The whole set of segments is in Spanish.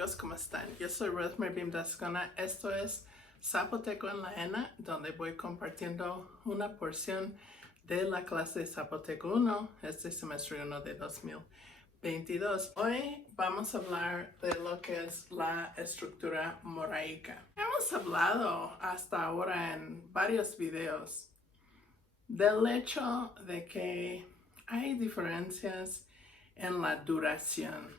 amigos, ¿cómo están? Yo soy Rosemary Beam Dascona. Esto es Zapoteco en la ENA, donde voy compartiendo una porción de la clase de Zapoteco 1, este semestre 1 de 2022. Hoy vamos a hablar de lo que es la estructura moraica. Hemos hablado hasta ahora en varios videos del hecho de que hay diferencias en la duración.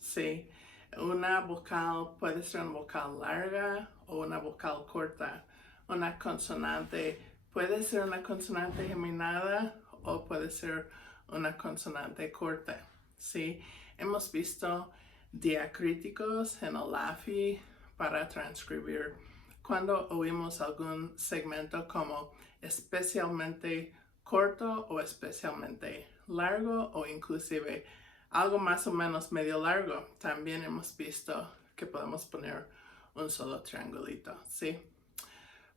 Sí, una vocal puede ser una vocal larga o una vocal corta. Una consonante puede ser una consonante geminada o puede ser una consonante corta. Sí, hemos visto diacríticos en el LAFI para transcribir cuando oímos algún segmento como especialmente corto o especialmente largo o inclusive algo más o menos medio largo. También hemos visto que podemos poner un solo triangulito, ¿sí?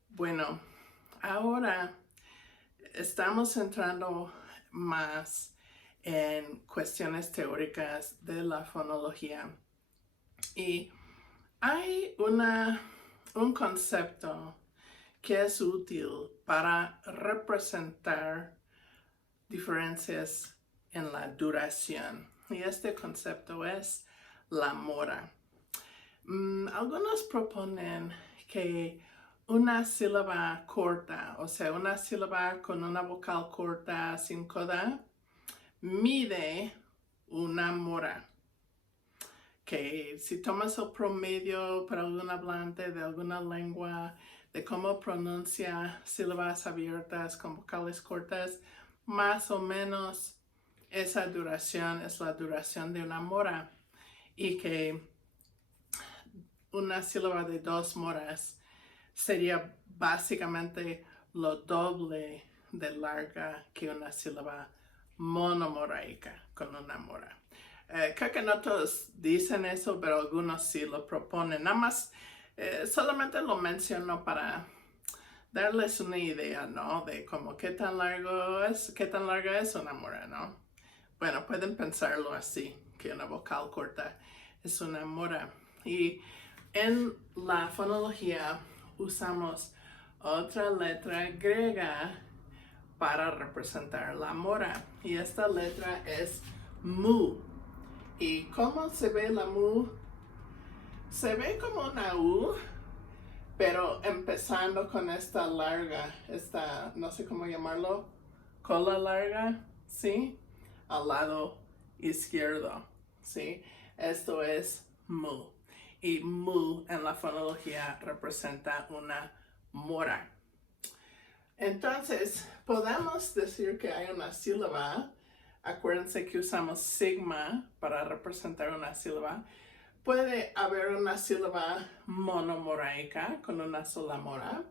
Bueno, ahora estamos entrando más en cuestiones teóricas de la fonología y hay un concepto que es útil para representar diferencias en la duración. Y este concepto es la mora. Algunos proponen que una sílaba corta, o sea, una sílaba con una vocal corta sin coda, mide una mora. Que si tomas el promedio para algún hablante de alguna lengua, de cómo pronuncia sílabas abiertas con vocales cortas, más o menos esa duración es la duración de una mora, y que una sílaba de 2 moras sería básicamente lo doble de larga que una sílaba monomoraica con una mora. Creo que no todos dicen eso, pero algunos sí lo proponen. Nada más, solamente lo menciono para darles una idea, ¿no? De como qué tan larga es una mora, ¿no? Bueno, pueden pensarlo así, que una vocal corta es una mora. Y en la fonología usamos otra letra griega para representar la mora. Y esta letra es mu. ¿Y cómo se ve la mu? Se ve como una U, pero empezando con esta larga, esta, no sé cómo llamarlo, cola larga, ¿sí? Al lado izquierdo, ¿sí? Esto es mu. Y mu en la fonología representa una mora. Entonces, podemos decir que hay una sílaba. Acuérdense que usamos sigma para representar una sílaba. Puede haber una sílaba monomoraica con una sola mora,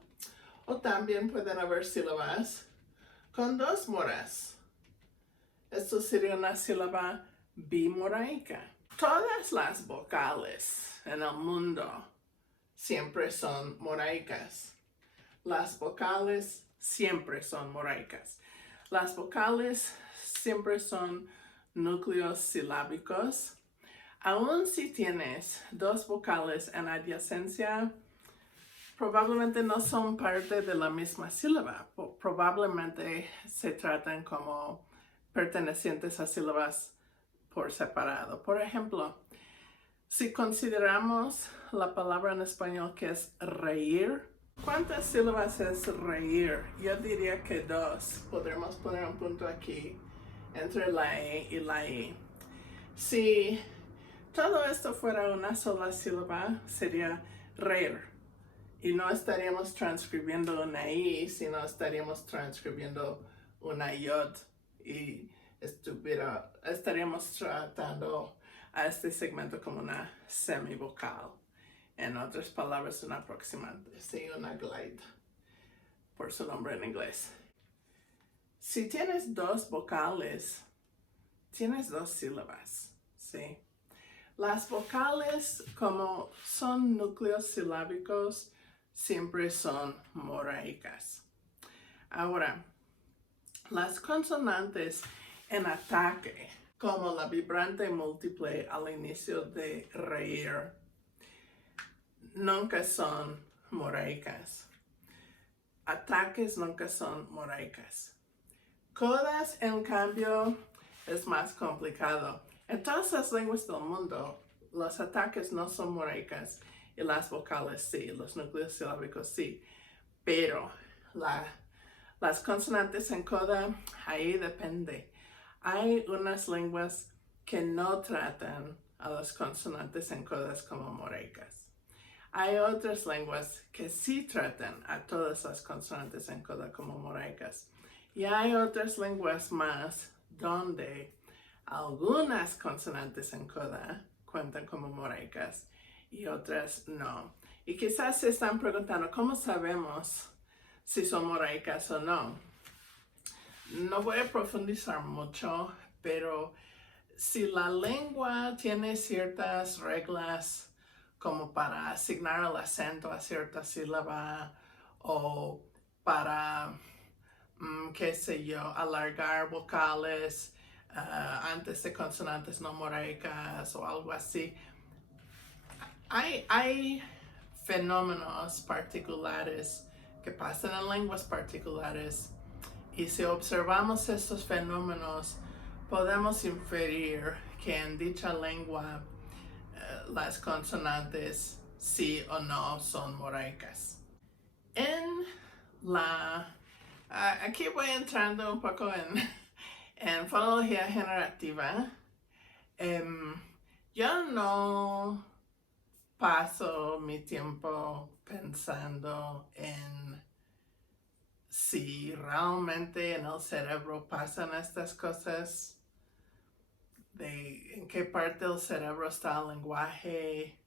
o también pueden haber sílabas con 2 moras. Esto sería una sílaba bimoraica. Todas las vocales en el mundo siempre son moraicas. Las vocales siempre son moraicas. Las vocales siempre son núcleos silábicos. Aún si tienes 2 vocales en adyacencia, probablemente no son parte de la misma sílaba. Probablemente se tratan como pertenecientes a sílabas por separado. Por ejemplo, si consideramos la palabra en español que es reír, ¿cuántas sílabas es reír? Yo diría que 2. Podremos poner un punto aquí entre la E y la I. Si todo esto fuera una sola sílaba, sería reír. Y no estaríamos transcribiendo una I, sino estaríamos transcribiendo una yod. Y estaríamos tratando a este segmento como una semivocal. En otras palabras, una aproximante, sí, una glide, por su nombre en inglés. Si tienes 2 vocales, tienes 2 sílabas, ¿sí? Las vocales, como son núcleos silábicos, siempre son moraicas. Ahora, las consonantes en ataque como la vibrante múltiple al inicio de reír, nunca son moraicas. Ataques nunca son moraicas. Codas, en cambio, es más complicado. En todas las lenguas del mundo, los ataques no son moraicas y las vocales sí, los núcleos silábicos sí, pero las consonantes en coda, ahí depende. Hay unas lenguas que no tratan a las consonantes en codas como moraicas. Hay otras lenguas que sí tratan a todas las consonantes en coda como moraicas. Y hay otras lenguas más donde algunas consonantes en coda cuentan como moraicas y otras no. Y quizás se están preguntando, ¿cómo sabemos si son moraicas o no? No voy a profundizar mucho, pero si la lengua tiene ciertas reglas como para asignar el acento a cierta sílaba o para, qué sé yo, alargar vocales antes de consonantes no moraicas o algo así. Hay fenómenos particulares que pasan en lenguas particulares y si observamos estos fenómenos podemos inferir que en dicha lengua las consonantes sí o no son moraicas. Aquí voy entrando un poco en fonología generativa. Yo no paso mi tiempo pensando en si realmente en el cerebro pasan estas cosas, de en qué parte del cerebro está el lenguaje,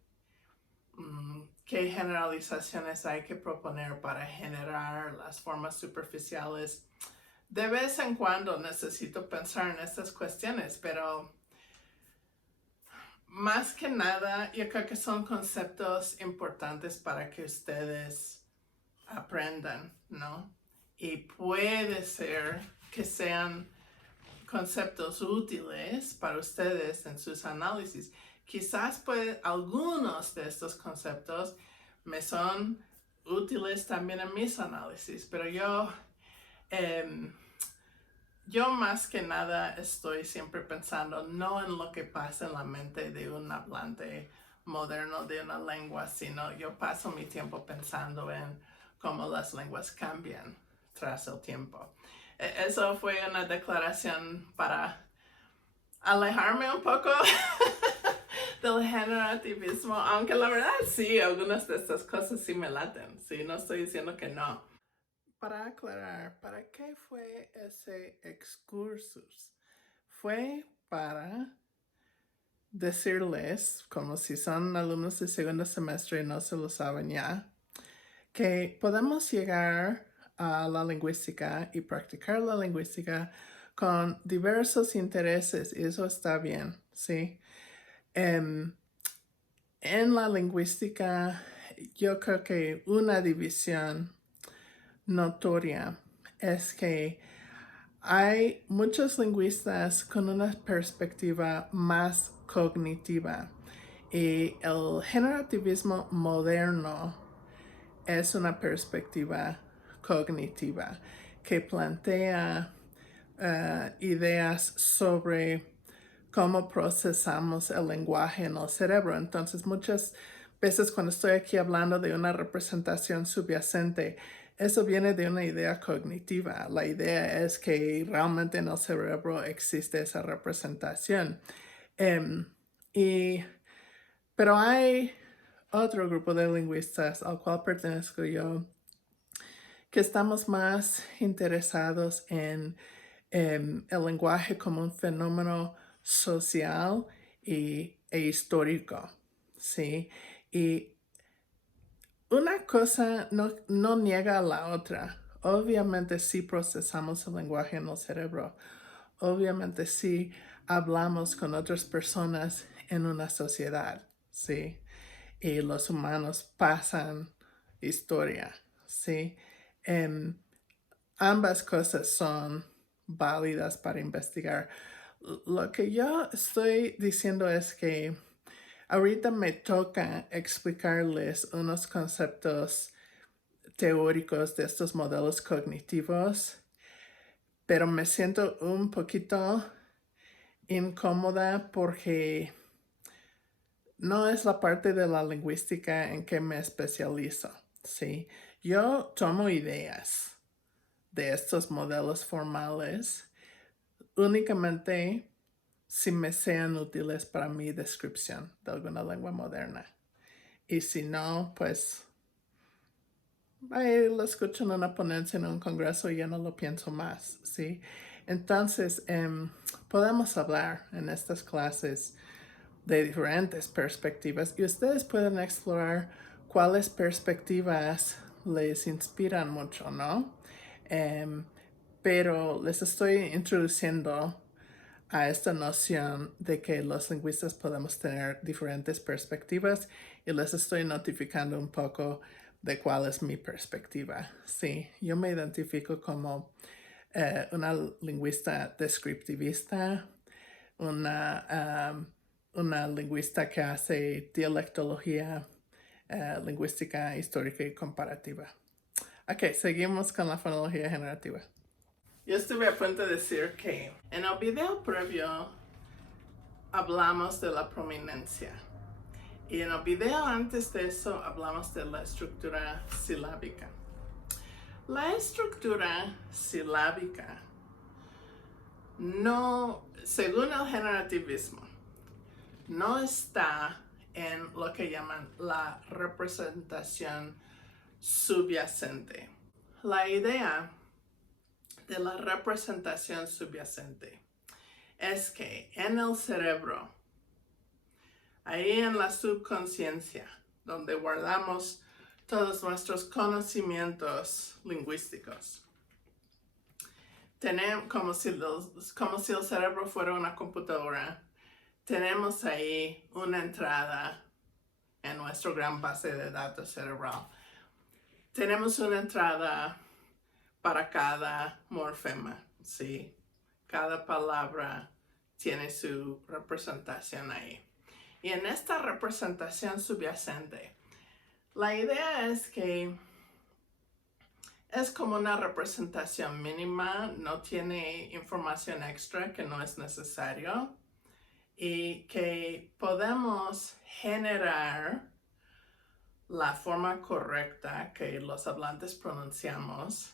qué generalizaciones hay que proponer para generar las formas superficiales. De vez en cuando necesito pensar en estas cuestiones, pero más que nada yo creo que son conceptos importantes para que ustedes aprendan, ¿no? Y puede ser que sean conceptos útiles para ustedes en sus análisis. Quizás algunos de estos conceptos me son útiles también en mis análisis, pero yo más que nada estoy siempre pensando no en lo que pasa en la mente de un hablante moderno de una lengua, sino yo paso mi tiempo pensando en cómo las lenguas cambian tras el tiempo. Eso fue una declaración para alejarme un poco del generativismo, aunque la verdad sí, algunas de estas cosas sí me laten, sí, no estoy diciendo que no. Para aclarar, ¿para qué fue ese excursus? Fue para decirles, como si son alumnos de segundo semestre y no se lo saben ya, que podemos llegar a la lingüística y practicar la lingüística con diversos intereses y eso está bien, ¿sí? En la lingüística yo creo que una división notoria es que hay muchos lingüistas con una perspectiva más cognitiva y el generativismo moderno es una perspectiva cognitiva que plantea ideas sobre cómo procesamos el lenguaje en el cerebro. Entonces, muchas veces cuando estoy aquí hablando de una representación subyacente, eso viene de una idea cognitiva. La idea es que realmente en el cerebro existe esa representación. Pero hay otro grupo de lingüistas al cual pertenezco yo, que estamos más interesados en el lenguaje como un fenómeno social e histórico, ¿sí? Y una cosa no niega a la otra. Obviamente sí procesamos el lenguaje en el cerebro. Obviamente sí hablamos con otras personas en una sociedad, ¿sí? Y los humanos pasan historia, ¿sí? Ambas cosas son válidas para investigar. Lo que yo estoy diciendo es que ahorita me toca explicarles unos conceptos teóricos de estos modelos cognitivos, pero me siento un poquito incómoda porque no es la parte de la lingüística en que me especializo, ¿sí? Yo tomo ideas de estos modelos formales únicamente si me sean útiles para mi descripción de alguna lengua moderna. Y si no, pues ahí lo escucho en una ponencia en un congreso y ya no lo pienso más, ¿sí? Entonces, podemos hablar en estas clases de diferentes perspectivas y ustedes pueden explorar cuáles perspectivas les inspiran mucho, ¿no? Pero les estoy introduciendo a esta noción de que los lingüistas podemos tener diferentes perspectivas y les estoy notificando un poco de cuál es mi perspectiva. Sí, yo me identifico como una lingüista descriptivista, una lingüista que hace dialectología lingüística, histórica y comparativa. Ok, seguimos con la fonología generativa. Yo estuve a punto de decir que en el video previo hablamos de la prominencia. Y en el video antes de eso hablamos de la estructura silábica. La estructura silábica no, según el generativismo, no está en lo que llaman la representación subyacente. La idea de la representación subyacente es que en el cerebro, ahí en la subconsciencia, donde guardamos todos nuestros conocimientos lingüísticos, tenemos como si el cerebro fuera una computadora. Tenemos ahí una entrada en nuestra gran base de datos cerebral. Tenemos una entrada para cada morfema, ¿sí? Cada palabra tiene su representación ahí. Y en esta representación subyacente, la idea es que es como una representación mínima, no tiene información extra que no es necesario y que podemos generar la forma correcta que los hablantes pronunciamos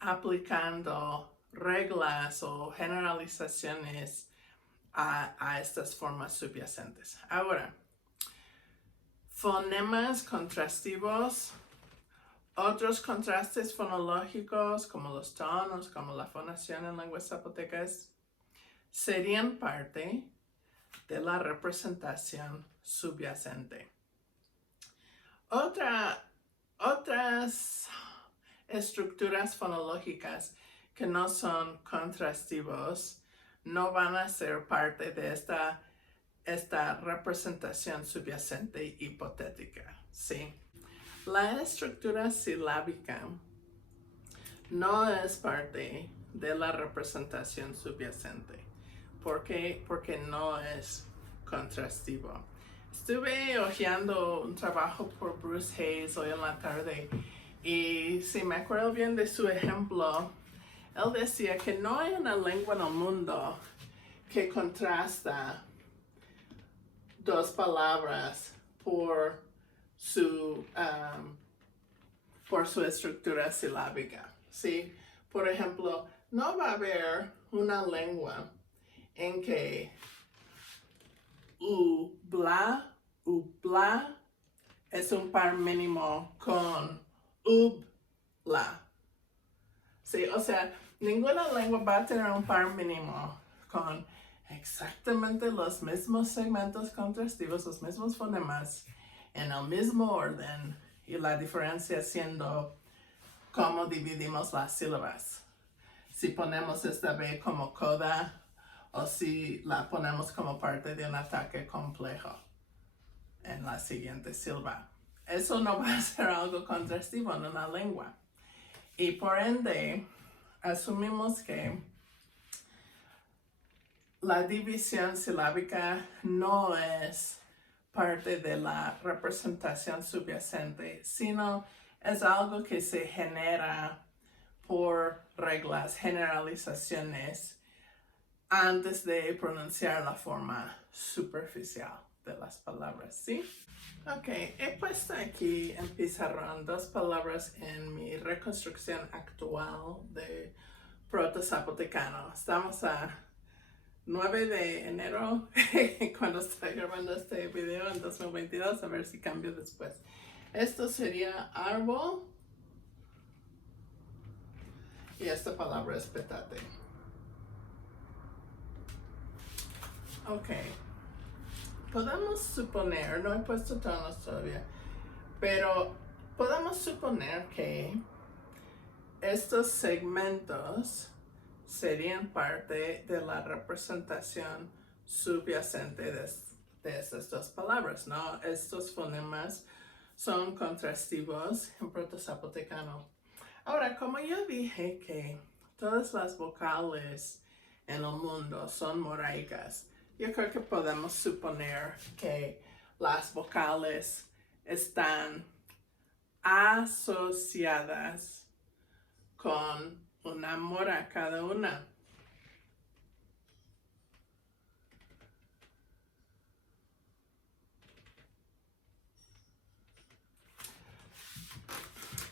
aplicando reglas o generalizaciones a estas formas subyacentes. Ahora, fonemas contrastivos, otros contrastes fonológicos como los tonos, como la fonación en lenguas zapotecas, serían parte de la representación subyacente. Otras estructuras fonológicas que no son contrastivos no van a ser parte de esta representación subyacente hipotética, ¿sí? La estructura silábica no es parte de la representación subyacente. ¿Por qué? Porque no es contrastivo. Estuve hojeando un trabajo por Bruce Hayes hoy en la tarde y si me acuerdo bien de su ejemplo, él decía que no hay una lengua en el mundo que contrasta dos palabras por su estructura silábica, ¿sí? Por ejemplo, no va a haber una lengua en que ubla es un par mínimo con ubla. Sí, o sea, ninguna lengua va a tener un par mínimo con exactamente los mismos segmentos contrastivos, los mismos fonemas, en el mismo orden, y la diferencia siendo cómo dividimos las sílabas. Si ponemos esta B como coda o si la ponemos como parte de un ataque complejo en la siguiente sílaba. Eso no va a ser algo contrastivo en una lengua. Y por ende, asumimos que la división silábica no es parte de la representación subyacente, sino es algo que se genera por reglas, generalizaciones, antes de pronunciar la forma superficial de las palabras, ¿sí? Ok, he puesto aquí en pizarrón 2 palabras en mi reconstrucción actual de proto-zapotecano. Estamos a 9 de enero cuando estoy grabando este video en 2022, a ver si cambio después. Esto sería árbol y esta palabra es petate. Ok, podemos suponer, no he puesto tonos todavía, pero podemos suponer que estos segmentos serían parte de la representación subyacente de estas 2 palabras, ¿no? Estos fonemas son contrastivos en proto-zapotecano. Ahora, como yo dije que todas las vocales en el mundo son moraicas, yo creo que podemos suponer que las vocales están asociadas con una mora cada una.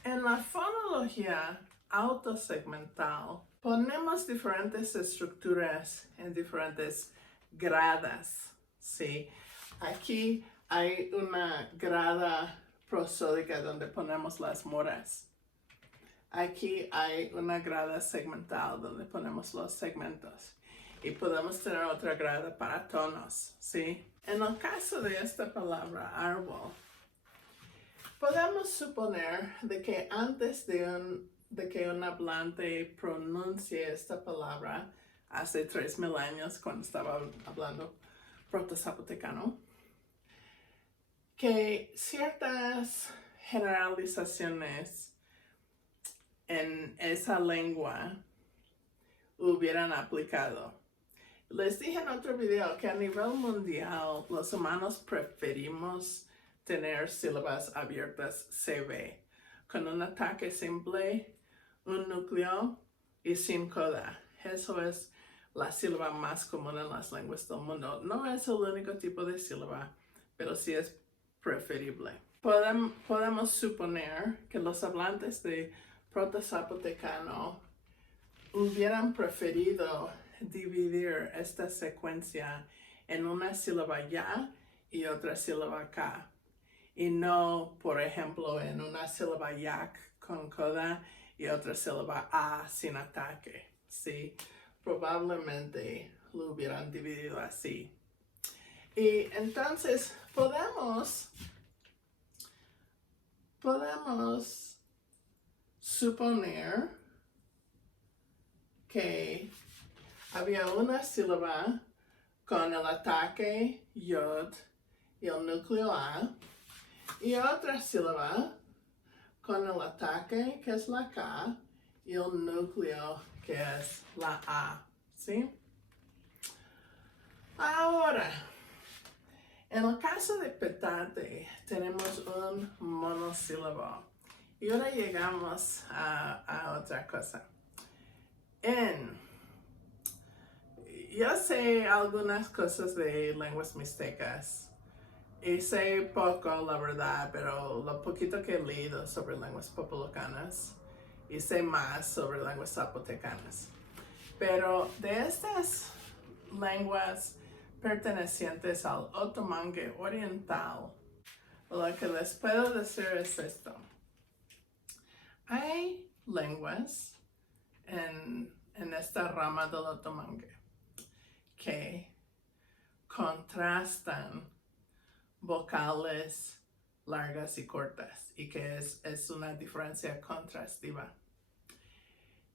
En la fonología autosegmental ponemos diferentes estructuras en diferentes gradas, ¿sí? Aquí hay una grada prosódica donde ponemos las moras. Aquí hay una grada segmental donde ponemos los segmentos. Y podemos tener otra grada para tonos, ¿sí? En el caso de esta palabra árbol, podemos suponer de que antes de que un hablante pronuncie esta palabra, hace 3000 años cuando estaba hablando proto-zapotecano, que ciertas generalizaciones en esa lengua hubieran aplicado. Les dije en otro video que a nivel mundial los humanos preferimos tener sílabas abiertas CV, con un ataque simple, un núcleo y sin coda. Eso es la sílaba más común en las lenguas del mundo. No es el único tipo de sílaba, pero sí es preferible. Podemos suponer que los hablantes de proto-zapotecano hubieran preferido dividir esta secuencia en una sílaba ya y otra sílaba ka, y no, por ejemplo, en una sílaba yak con coda y otra sílaba a sin ataque, ¿sí? Probablemente lo hubieran dividido así. Y entonces podemos suponer que había una sílaba con el ataque yod y el núcleo a, y otra sílaba con el ataque, que es la K, y el núcleo, que es la A, ¿sí? Ahora, en el caso de petate, tenemos un monosílabo. Y ahora llegamos a otra cosa. Yo sé algunas cosas de lenguas mixtecas. Y sé poco, la verdad, pero lo poquito que he leído sobre lenguas popolocanas y sé más sobre lenguas zapotecanas. Pero de estas lenguas pertenecientes al otomangue oriental, lo que les puedo decir es esto. Hay lenguas en esta rama del otomangue que contrastan vocales largas y cortas, y que es una diferencia contrastiva.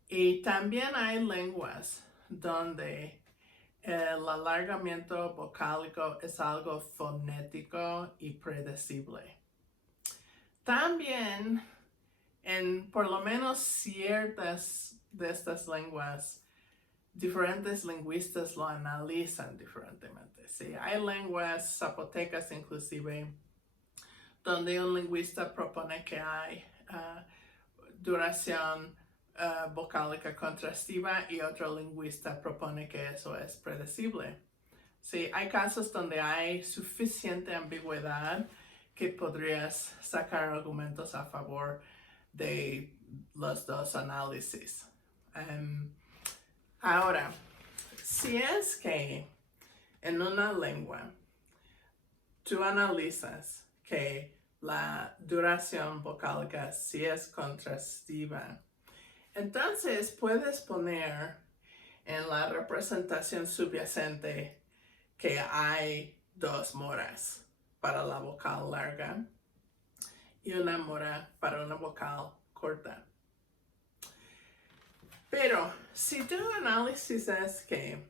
Y también hay lenguas donde el alargamiento vocálico es algo fonético y predecible. También en por lo menos ciertas de estas lenguas diferentes lingüistas lo analizan diferentemente. ¿Sí? Hay lenguas zapotecas inclusive donde un lingüista propone que hay duración vocálica contrastiva y otro lingüista propone que eso es predecible. Sí, hay casos donde hay suficiente ambigüedad que podrías sacar argumentos a favor de los dos análisis. Ahora, si es que en una lengua tú analizas que la duración vocálica sí es contrastiva, entonces puedes poner en la representación subyacente que hay dos moras para la vocal larga y una mora para una vocal corta. Pero si tu análisis es que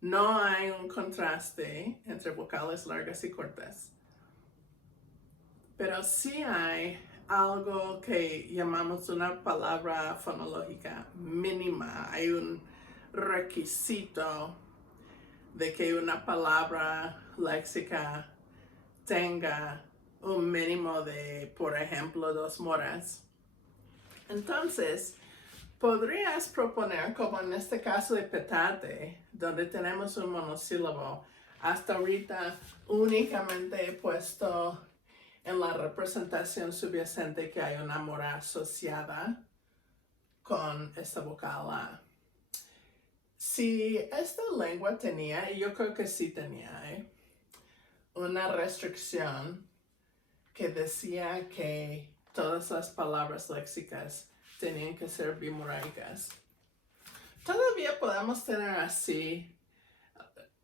no hay un contraste entre vocales largas y cortas, pero sí hay algo que llamamos una palabra fonológica mínima, hay un requisito de que una palabra léxica tenga un mínimo de, por ejemplo, 2 moras. Entonces, podrías proponer, como en este caso de petate, donde tenemos un monosílabo, hasta ahorita únicamente he puesto en la representación subyacente que hay una mora asociada con esta vocal A. Si esta lengua tenía, y yo creo que sí tenía, una restricción que decía que todas las palabras léxicas tenían que ser bimoraicas, todavía podemos tener así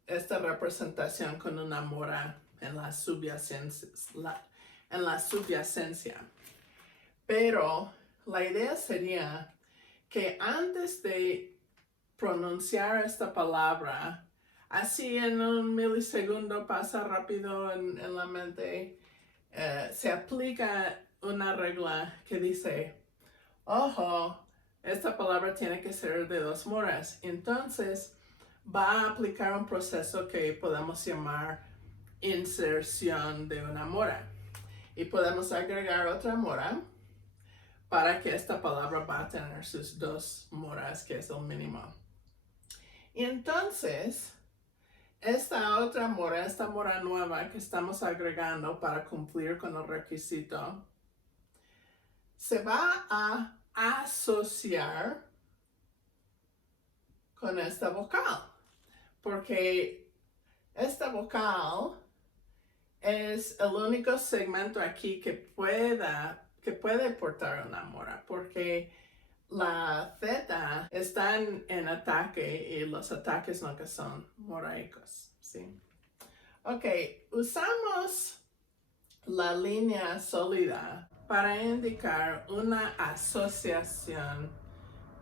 esta representación con una mora en la subyacencia. Pero la idea sería que antes de pronunciar esta palabra, así en un milisegundo pasa rápido en la mente, se aplica una regla que dice, ojo, esta palabra tiene que ser de 2 moras. Entonces va a aplicar un proceso que podemos llamar inserción de una mora. Y podemos agregar otra mora para que esta palabra va a tener sus 2 moras, que es el mínimo. Y entonces, esta otra mora, esta mora nueva que estamos agregando para cumplir con el requisito, se va a asociar con esta vocal, porque esta vocal es el único segmento aquí que puede portar una mora, porque la Z está en ataque y los ataques nunca son moraicos, ¿sí? Ok, usamos la línea sólida para indicar una asociación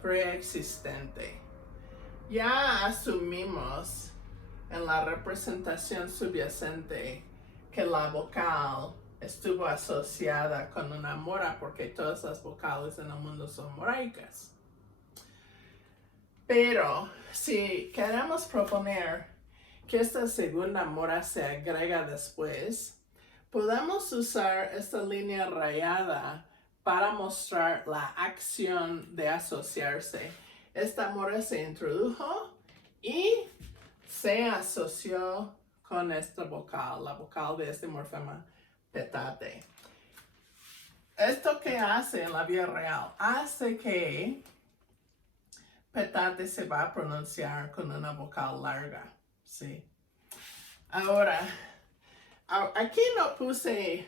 preexistente. Ya asumimos en la representación subyacente que la vocal estuvo asociada con una mora porque todas las vocales en el mundo son moraicas. Pero si queremos proponer que esta segunda mora se agrega después, podemos usar esta línea rayada para mostrar la acción de asociarse. Esta mora se introdujo y se asoció con esta vocal, la vocal de este morfema petate. ¿Esto qué hace en la vida real? Hace que petate se va a pronunciar con una vocal larga, ¿sí? Ahora, aquí no puse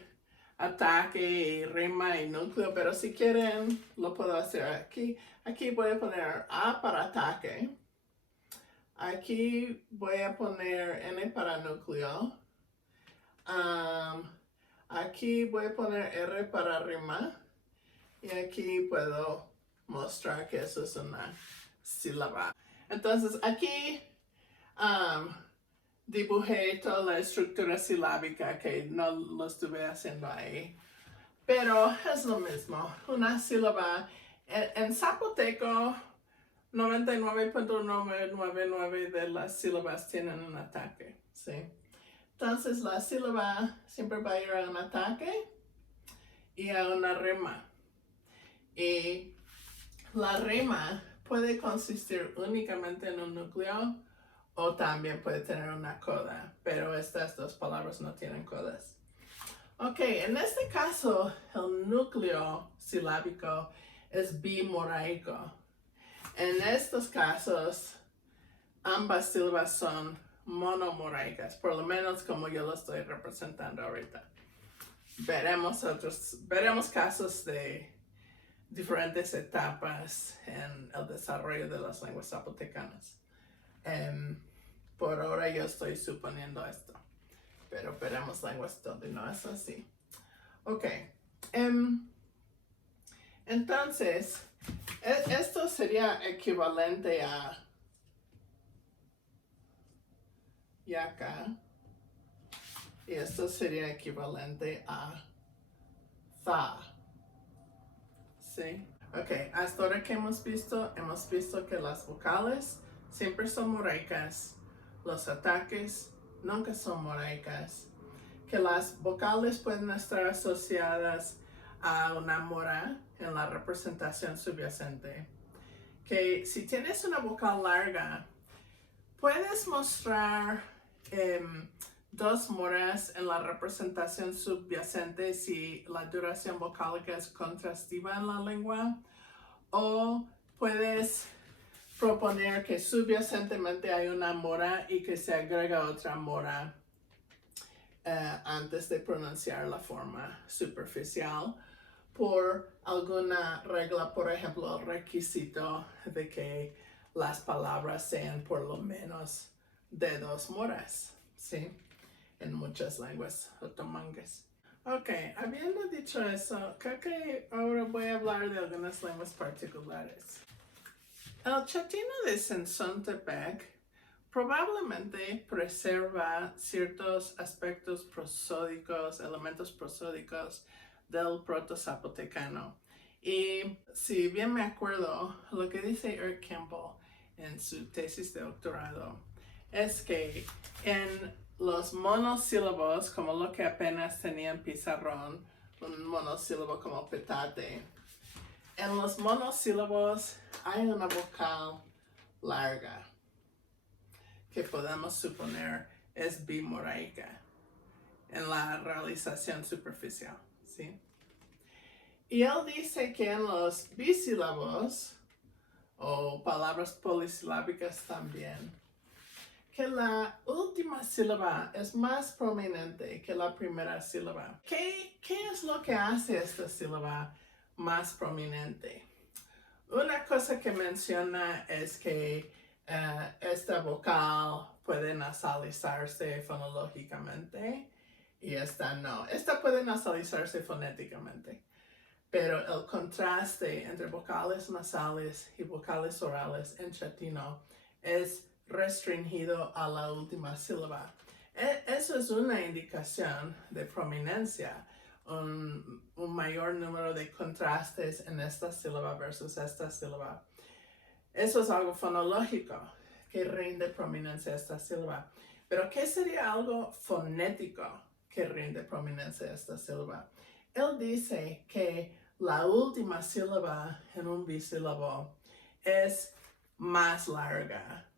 ataque, rima y núcleo, pero si quieren lo puedo hacer aquí. Aquí voy a poner A para ataque. Aquí voy a poner N para núcleo. Aquí voy a poner R para rima. Y aquí puedo mostrar que eso es una sílaba. Entonces aquí dibujé toda la estructura silábica que no lo estuve haciendo ahí. Pero es lo mismo. Una sílaba. En zapoteco 99.999 de las sílabas tienen un ataque, ¿sí? Entonces la sílaba siempre va a ir a un ataque y a una rima. Y la rima puede consistir únicamente en un núcleo o también puede tener una coda, pero estas dos palabras no tienen codas. Ok, en este caso el núcleo silábico es bimoraico. En estos casos ambas sílabas son monomoraicas, por lo menos como yo lo estoy representando ahorita. Veremos casos de diferentes etapas en el desarrollo de las lenguas zapotecanas. Por ahora yo estoy suponiendo esto, pero veremos lenguas donde no es así. Ok, entonces esto sería equivalente a yaka y esto sería equivalente a tha. ¿Sí? Ok, hasta ahora que hemos visto que las vocales siempre son moraicas, los ataques nunca son moraicas, que las vocales pueden estar asociadas a una mora en la representación subyacente, que si tienes una vocal larga, puedes mostrar dos moras en la representación subyacente si la duración vocálica es contrastiva en la lengua, o puedes proponer que subyacentemente hay una mora y que se agrega otra mora antes de pronunciar la forma superficial por alguna regla, por ejemplo, el requisito de que las palabras sean por lo menos de dos moras, ¿sí? En muchas lenguas otomangas. Ok, habiendo dicho eso, creo que ahora voy a hablar de algunas lenguas particulares. El chatino de Sensontepec probablemente preserva ciertos aspectos prosódicos, elementos prosódicos del proto-zapotecano. Y si bien me acuerdo, lo que dice Eric Campbell en su tesis de doctorado es que en los monosílabos, como lo que apenas tenía en pizarrón, un monosílabo como petate, en los monosílabos hay una vocal larga que podemos suponer es bimoraica en la realización superficial, ¿sí? Y él dice que en los bisílabos, o palabras polisilábicas también, que la última sílaba es más prominente que la primera sílaba. ¿Qué es lo que hace esta sílaba más prominente? Una cosa que menciona es que esta vocal puede nasalizarse fonológicamente y esta no. Esta puede nasalizarse fonéticamente, pero el contraste entre vocales nasales y vocales orales en chatino es restringido a la última sílaba. Eso es una indicación de prominencia, un mayor número de contrastes en esta sílaba versus esta sílaba. Eso es algo fonológico que rinde prominencia a esta sílaba. Pero ¿qué sería algo fonético que rinde prominencia a esta sílaba? Él dice que la última sílaba en un bisílabo es más larga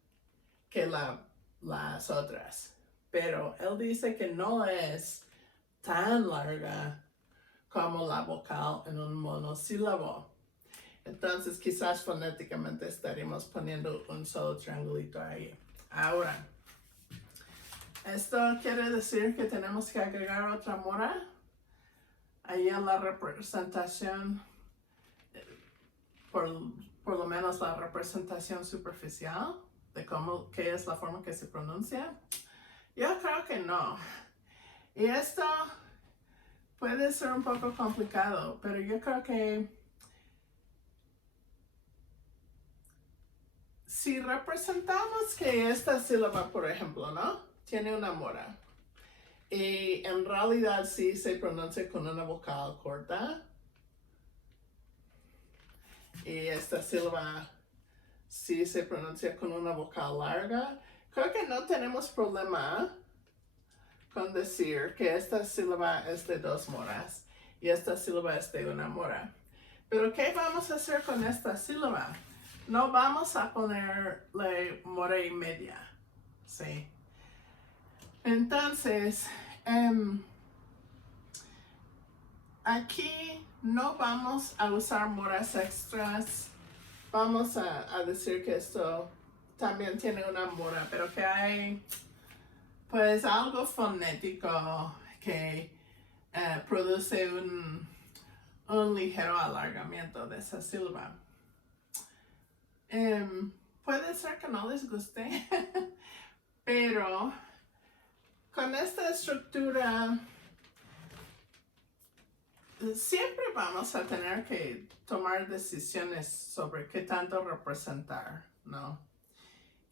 que las otras. Pero él dice que no es tan larga como la vocal en un monosílabo. Entonces quizás fonéticamente estaríamos poniendo un solo triangulito ahí. Ahora, esto quiere decir que tenemos que agregar otra mora ahí en la representación, por lo menos la representación superficial de qué es la forma que se pronuncia. Yo creo que no. Y esto puede ser un poco complicado, pero yo creo que si representamos que esta sílaba, por ejemplo, ¿no? Tiene una mora. Y en realidad sí se pronuncia con una vocal corta. Y esta sílaba si se pronuncia con una vocal larga. Creo que no tenemos problema con decir que esta sílaba es de 2 moras y esta sílaba es de 1 mora. Pero ¿qué vamos a hacer con esta sílaba? No vamos a ponerle mora y media, ¿sí? Entonces, aquí no vamos a usar moras extras. Vamos a decir que esto también tiene una mora, pero que hay pues algo fonético que produce un ligero alargamiento de esa sílaba. Puede ser que no les guste, pero con esta estructura siempre vamos a tener que tomar decisiones sobre qué tanto representar, ¿no?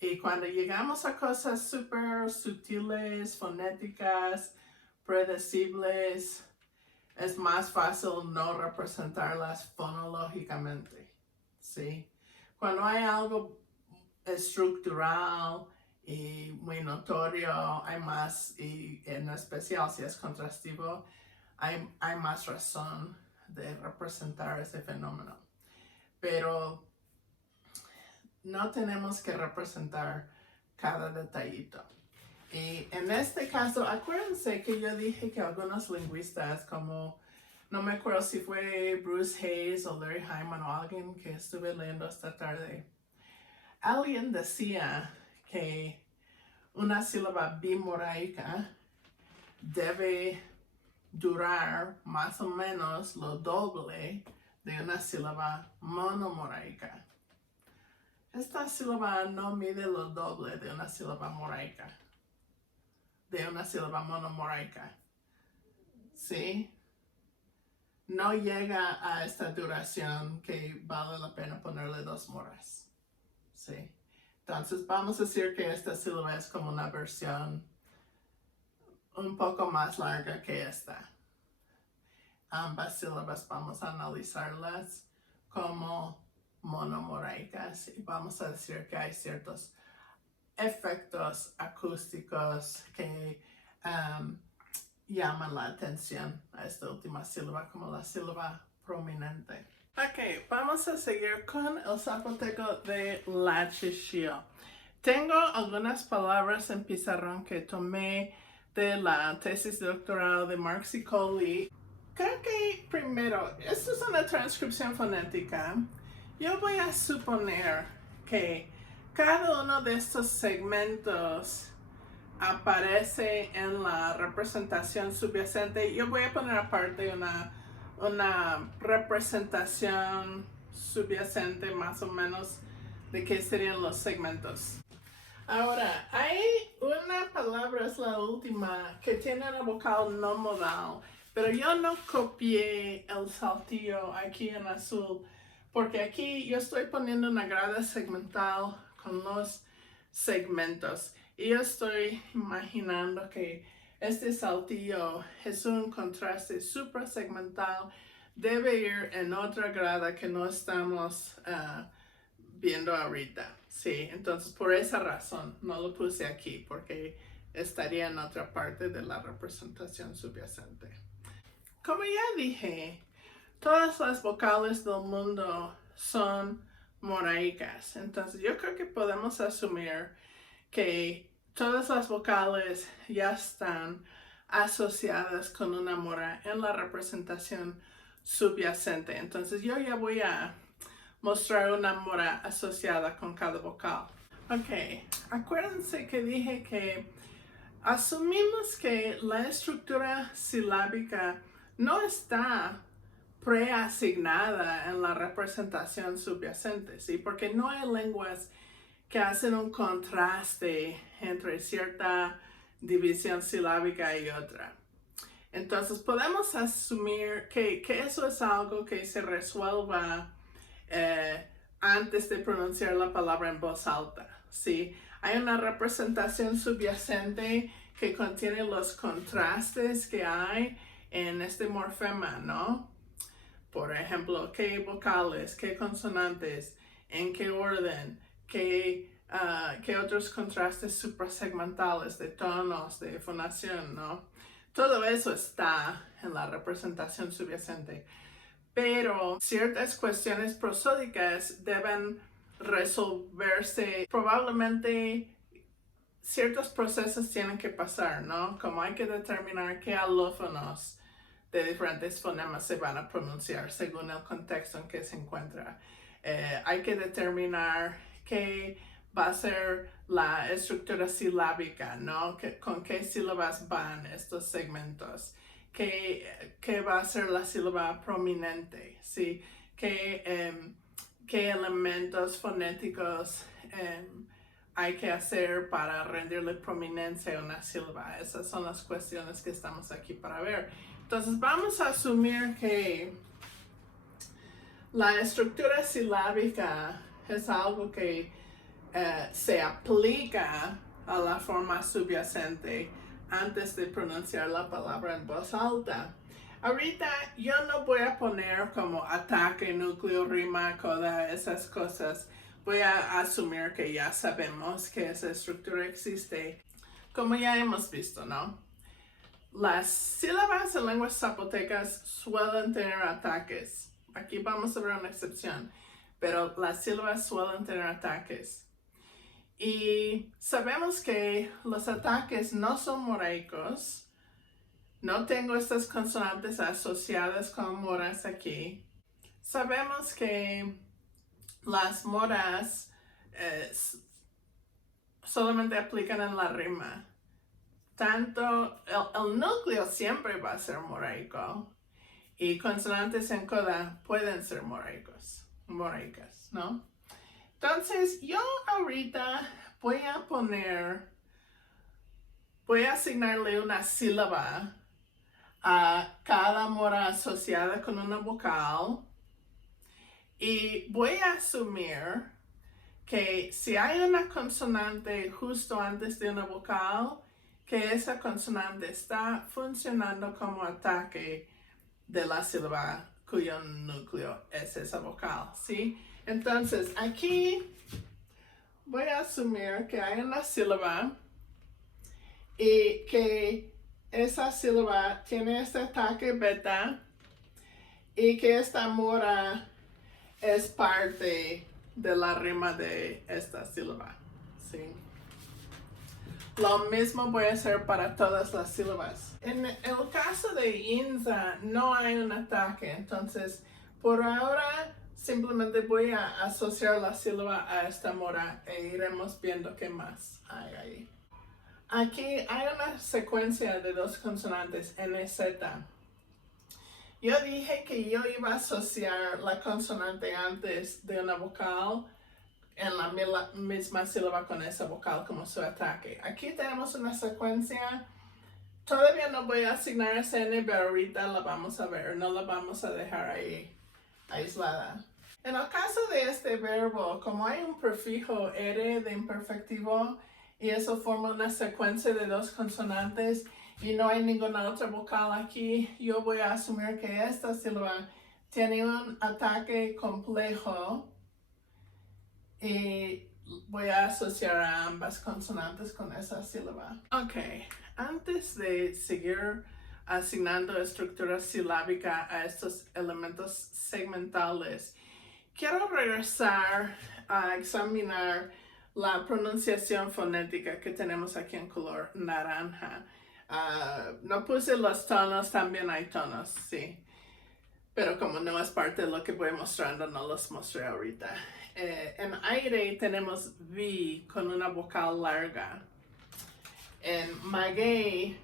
Y cuando llegamos a cosas súper sutiles, fonéticas, predecibles, es más fácil no representarlas fonológicamente, ¿sí? Cuando hay algo estructural y muy notorio, hay más, y en especial si es contrastivo, hay más razón de representar ese fenómeno. Pero no tenemos que representar cada detallito. Y en este caso, acuérdense que yo dije que algunos lingüistas, como no me acuerdo si fue Bruce Hayes o Larry Hyman o alguien que estuve leyendo esta tarde, alguien decía que una sílaba bimoraica debe durar más o menos lo doble de una sílaba monomoraica. Esta sílaba no mide lo doble de una sílaba moraica, de una sílaba monomoraica, ¿sí? No llega a esta duración que vale la pena ponerle 2 moras, ¿sí? Entonces vamos a decir que esta sílaba es como una versión un poco más larga que esta. Ambas sílabas vamos a analizarlas como monomoraicas y vamos a decir que hay ciertos efectos acústicos que llaman la atención a esta última sílaba como la sílaba prominente. Ok, vamos a seguir con el zapoteco de Lachishio. Tengo algunas palabras en pizarrón que tomé de la tesis doctoral de Mark Sicoli. Creo que primero, esto es una transcripción fonética. Yo voy a suponer que cada uno de estos segmentos aparece en la representación subyacente. Yo voy a poner aparte una representación subyacente más o menos de qué serían los segmentos. Ahora, hay una palabra, es la última, que tiene una vocal no modal, pero yo no copié el saltillo aquí en azul, porque aquí yo estoy poniendo una grada segmental con los segmentos. Y yo estoy imaginando que este saltillo es un contraste suprasegmental, debe ir en otra grada que no estamos viendo ahorita, sí, entonces por esa razón no lo puse aquí, porque estaría en otra parte de la representación subyacente. Como ya dije, todas las vocales del mundo son moraicas, entonces yo creo que podemos asumir que todas las vocales ya están asociadas con una mora en la representación subyacente, entonces yo ya voy a mostrar una mora asociada con cada vocal. Ok, acuérdense que dije que asumimos que la estructura silábica no está preasignada en la representación subyacente, ¿sí? Porque no hay lenguas que hacen un contraste entre cierta división silábica y otra. Entonces podemos asumir que eso es algo que se resuelva antes de pronunciar la palabra en voz alta, ¿sí? Hay una representación subyacente que contiene los contrastes que hay en este morfema, ¿no? Por ejemplo, qué vocales, qué consonantes en qué orden, qué otros contrastes suprasegmentales de tonos, de fonación, ¿no? Todo eso está en la representación subyacente. Pero ciertas cuestiones prosódicas deben resolverse. Probablemente ciertos procesos tienen que pasar, ¿no? Como hay que determinar qué alófonos de diferentes fonemas se van a pronunciar según el contexto en que se encuentra. Hay que determinar qué va a ser la estructura silábica, ¿no? Con qué sílabas van estos segmentos. ¿Qué va a ser la sílaba prominente? ¿Sí? ¿Qué elementos fonéticos hay que hacer para rendirle prominencia a una sílaba? Esas son las cuestiones que estamos aquí para ver. Entonces vamos a asumir que la estructura silábica es algo que se aplica a la forma subyacente antes de pronunciar la palabra en voz alta. Ahorita yo no voy a poner como ataque, núcleo, rima, coda, esas cosas. Voy a asumir que ya sabemos que esa estructura existe, como ya hemos visto, ¿no? Las sílabas en lenguas zapotecas suelen tener ataques. Aquí vamos a ver una excepción, pero las sílabas suelen tener ataques. Y sabemos que los ataques no son moraicos. No tengo estas consonantes asociadas con moras aquí. Sabemos que las moras solamente aplican en la rima. Tanto el núcleo siempre va a ser moraico y consonantes en coda pueden ser moraicas, ¿no? Entonces yo ahorita voy a asignarle una sílaba a cada mora asociada con una vocal y voy a asumir que si hay una consonante justo antes de una vocal, que esa consonante está funcionando como ataque de la sílaba cuyo núcleo es esa vocal, ¿sí? Entonces, aquí voy a asumir que hay una sílaba y que esa sílaba tiene este ataque beta y que esta mora es parte de la rima de esta sílaba, ¿sí? Lo mismo voy a hacer para todas las sílabas. En el caso de Inza no hay un ataque, entonces por ahora simplemente voy a asociar la sílaba a esta mora e iremos viendo qué más hay ahí. Aquí hay una secuencia de dos consonantes, NZ. Yo dije que yo iba a asociar la consonante antes de una vocal en la misma sílaba con esa vocal como su ataque. Aquí tenemos una secuencia. Todavía no voy a asignar esa N, pero ahorita la vamos a ver. No la vamos a dejar ahí aislada. En el caso de este verbo, como hay un prefijo R de imperfectivo y eso forma una secuencia de dos consonantes y no hay ninguna otra vocal aquí, yo voy a asumir que esta sílaba tiene un ataque complejo y voy a asociar a ambas consonantes con esa sílaba. Ok, antes de seguir asignando estructura silábica a estos elementos segmentales, quiero regresar a examinar la pronunciación fonética que tenemos aquí en color naranja. No puse los tonos, también hay tonos, sí. Pero como no es parte de lo que voy mostrando, no los mostré ahorita. En aire tenemos V con una vocal larga. En maguey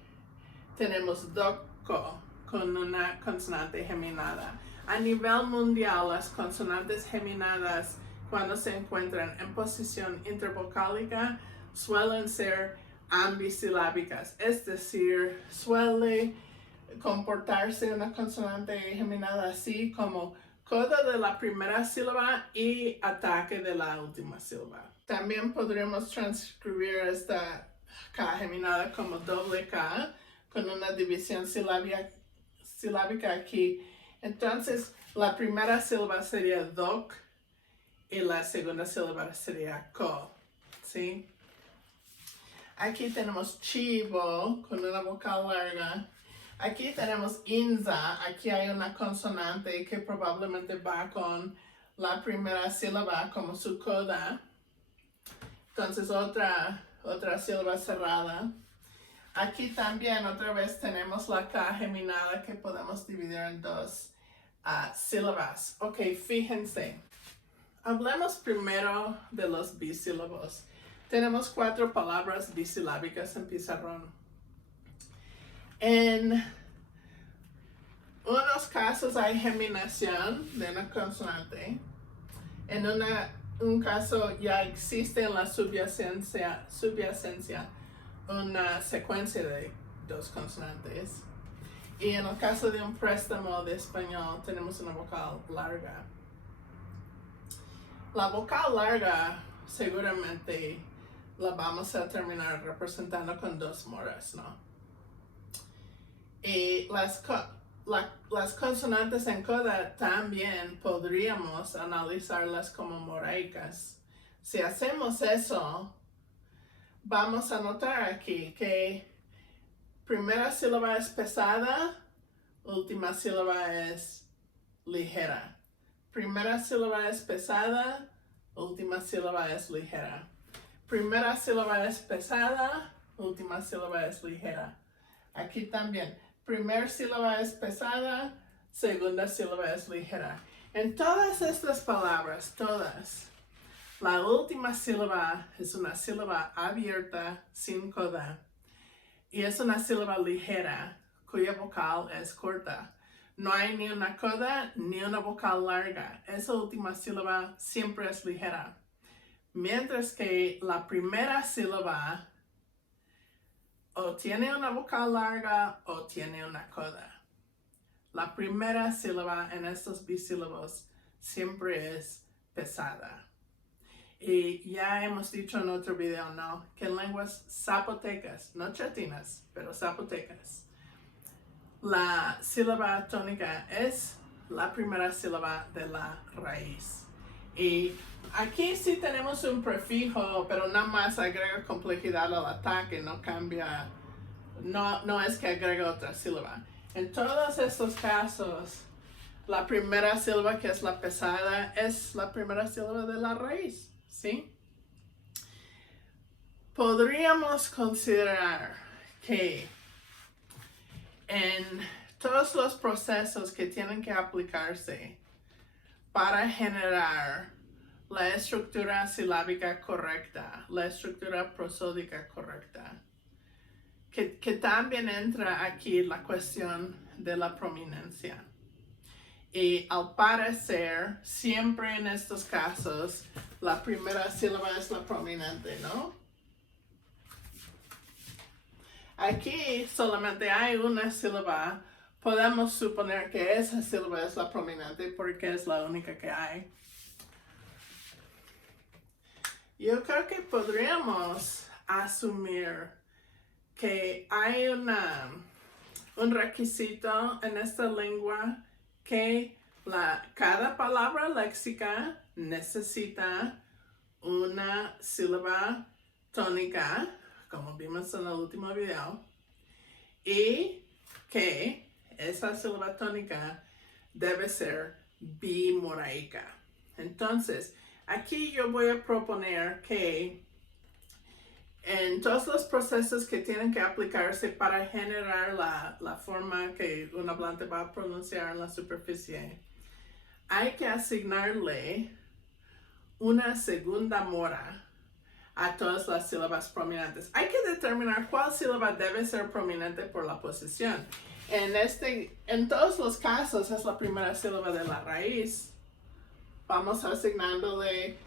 tenemos DOCO con una consonante geminada. A nivel mundial, las consonantes geminadas, cuando se encuentran en posición intervocálica, suelen ser ambisilábicas, es decir, suele comportarse una consonante geminada así como coda de la primera sílaba y ataque de la última sílaba. También podríamos transcribir esta K geminada como doble K con una división silábica aquí. Entonces, la primera sílaba sería doc y la segunda sílaba sería co, ¿sí? Aquí tenemos chivo con una vocal larga. Aquí tenemos inza. Aquí hay una consonante que probablemente va con la primera sílaba como su coda. Entonces otra sílaba cerrada. Aquí también otra vez tenemos la K geminada que podemos dividir en dos sílabas. Ok, fíjense. Hablemos primero de los bisílabos. Tenemos 4 palabras bisilábicas en pizarrón. En unos casos hay geminación de una consonante. En un caso ya existe en la subyacencia una secuencia de 2 consonantes. Y en el caso de un préstamo de español tenemos una vocal larga. La vocal larga seguramente la vamos a terminar representando con 2 moras, ¿no? Y las consonantes en coda también podríamos analizarlas como moraicas. Si hacemos eso, vamos a notar aquí que primera sílaba es pesada, última sílaba es ligera. Primera sílaba es pesada, última sílaba es ligera. Primera sílaba es pesada, última sílaba es ligera. Aquí también. Primera sílaba es pesada, segunda sílaba es ligera. En todas estas palabras, todas, la última sílaba es una sílaba abierta sin coda y es una sílaba ligera cuya vocal es corta. No hay ni una coda ni una vocal larga. Esa última sílaba siempre es ligera. Mientras que la primera sílaba o tiene una vocal larga o tiene una coda. La primera sílaba en estos bisílabos siempre es pesada. Y ya hemos dicho en otro video, ¿no? Que en lenguas zapotecas, no chatinas, pero zapotecas, la sílaba tónica es la primera sílaba de la raíz. Y aquí sí tenemos un prefijo, pero nada más agrega complejidad al ataque, no cambia, no es que agrega otra sílaba. En todos estos casos, la primera sílaba, que es la pesada, es la primera sílaba de la raíz, ¿sí? Podríamos considerar que en todos los procesos que tienen que aplicarse para generar la estructura silábica correcta, la estructura prosódica correcta, que también entra aquí la cuestión de la prominencia. Y al parecer, siempre en estos casos, la primera sílaba es la prominente, ¿no? Aquí solamente hay una sílaba. Podemos suponer que esa sílaba es la prominente porque es la única que hay. Yo creo que podríamos asumir que hay un requisito en esta lengua que cada palabra léxica necesita una sílaba tónica, como vimos en el último video, y que esa sílaba tónica debe ser bimoraica. Entonces, aquí yo voy a proponer que en todos los procesos que tienen que aplicarse para generar la forma que un hablante va a pronunciar en la superficie, hay que asignarle una segunda mora a todas las sílabas prominentes. Hay que determinar cuál sílaba debe ser prominente por la posición. En todos los casos es la primera sílaba de la raíz. Vamos asignándole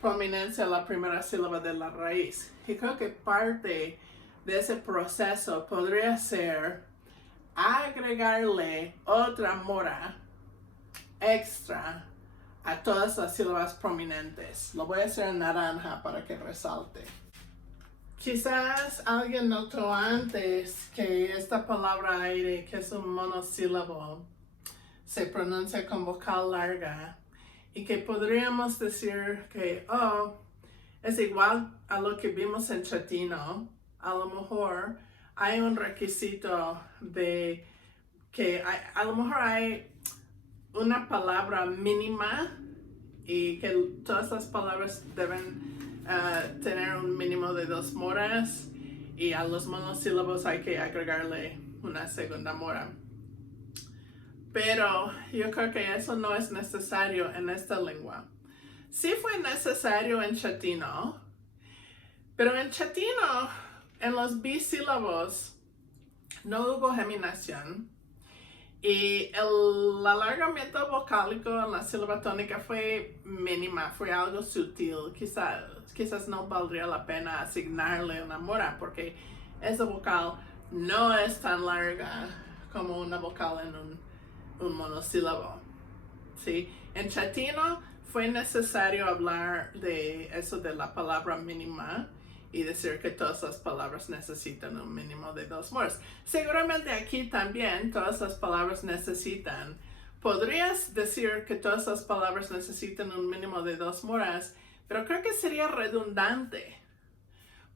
prominencia a la primera sílaba de la raíz. Y creo que parte de ese proceso podría ser agregarle otra mora extra a todas las sílabas prominentes. Lo voy a hacer en naranja para que resalte. Quizás alguien notó antes que esta palabra aire, que es un monosílabo, se pronuncia con vocal larga. y que podríamos decir que, oh, es igual a lo que vimos en Chatino. A lo mejor hay un requisito de que a lo mejor hay una palabra mínima y que todas las palabras deben tener un mínimo de 2 moras y a los monosílabos hay que agregarle una segunda mora. Pero yo creo que eso no es necesario en esta lengua. Sí fue necesario en Chatino, pero en Chatino, en los bisílabos, no hubo geminación. Y el alargamiento vocálico en la sílaba tónica fue mínima, fue algo sutil. Quizás no valdría la pena asignarle una mora porque esa vocal no es tan larga como una vocal en un monosílabo. ¿Sí? En Chatino fue necesario hablar de eso de la palabra mínima y decir que todas las palabras necesitan un mínimo de 2 moras. Seguramente aquí también todas las palabras necesitan. Podrías decir que todas las palabras necesitan un mínimo de 2 moras, pero creo que sería redundante.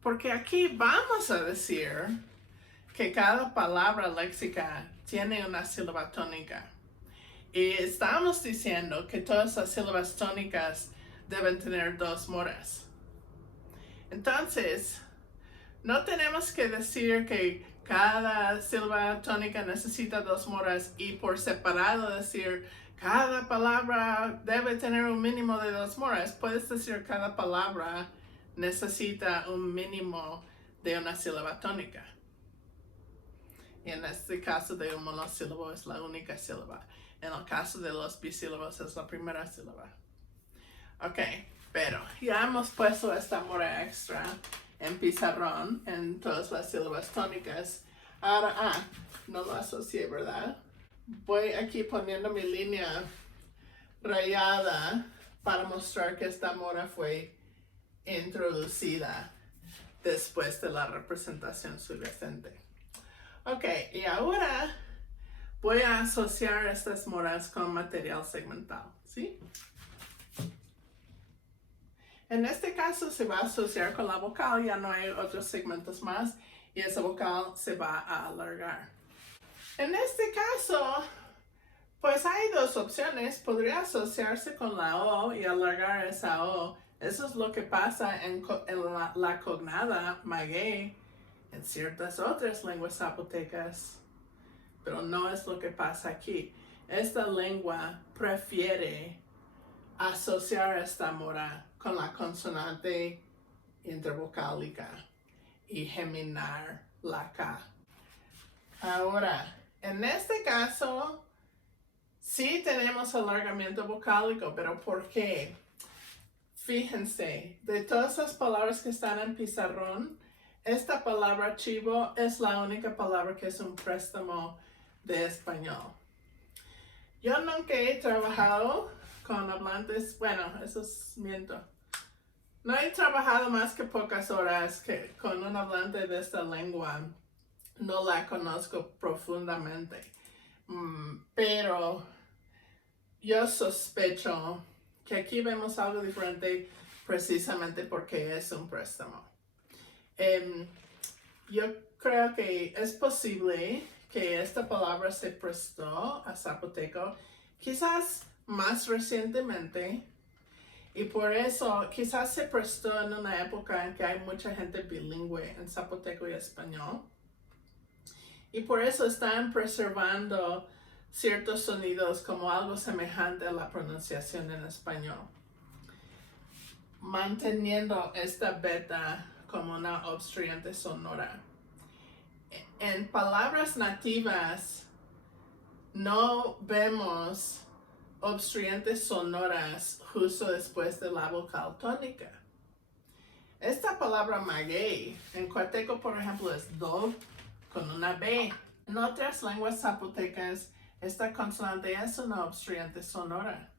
Porque aquí vamos a decir que cada palabra léxica tiene una sílaba tónica. Y estamos diciendo que todas las sílabas tónicas deben tener 2 moras. Entonces, no tenemos que decir que cada sílaba tónica necesita 2 moras y por separado decir cada palabra debe tener un mínimo de 2 moras. Puedes decir cada palabra necesita un mínimo de una sílaba tónica. Y en este caso de un monosílabo es la única sílaba. En el caso de los bisílabos es la primera sílaba. Ok, pero ya hemos puesto esta mora extra en pizarrón en todas las sílabas tónicas. Ahora, no lo asocié, ¿verdad? Voy aquí poniendo mi línea rayada para mostrar que esta mora fue introducida después de la representación subyacente. Ok, y ahora voy a asociar estas moras con material segmental, ¿sí? En este caso se va a asociar con la vocal, ya no hay otros segmentos más y esa vocal se va a alargar. En este caso, pues hay 2 opciones. Podría asociarse con la O y alargar esa O. Eso es lo que pasa en la cognada maguey, en ciertas otras lenguas zapotecas, pero no es lo que pasa aquí. Esta lengua prefiere asociar esta mora con la consonante intervocálica y geminar la K. Ahora, en este caso, sí tenemos alargamiento vocálico, pero ¿por qué? Fíjense, de todas las palabras que están en pizarrón, esta palabra chivo es la única palabra que es un préstamo de español. Yo nunca he trabajado con hablantes, bueno, eso es miento. No he trabajado más que pocas horas con un hablante de esta lengua. No la conozco profundamente. Pero yo sospecho que aquí vemos algo diferente precisamente porque es un préstamo. Yo creo que es posible que esta palabra se prestó a zapoteco quizás más recientemente y por eso quizás se prestó en una época en que hay mucha gente bilingüe en zapoteco y español y por eso están preservando ciertos sonidos como algo semejante a la pronunciación en español, manteniendo esta beta como una obstruyente sonora. En palabras nativas no vemos obstruyentes sonoras justo después de la vocal tónica. Esta palabra maguey en cuateco, por ejemplo, es do con una B. En otras lenguas zapotecas, esta consonante es una obstruyente sonora.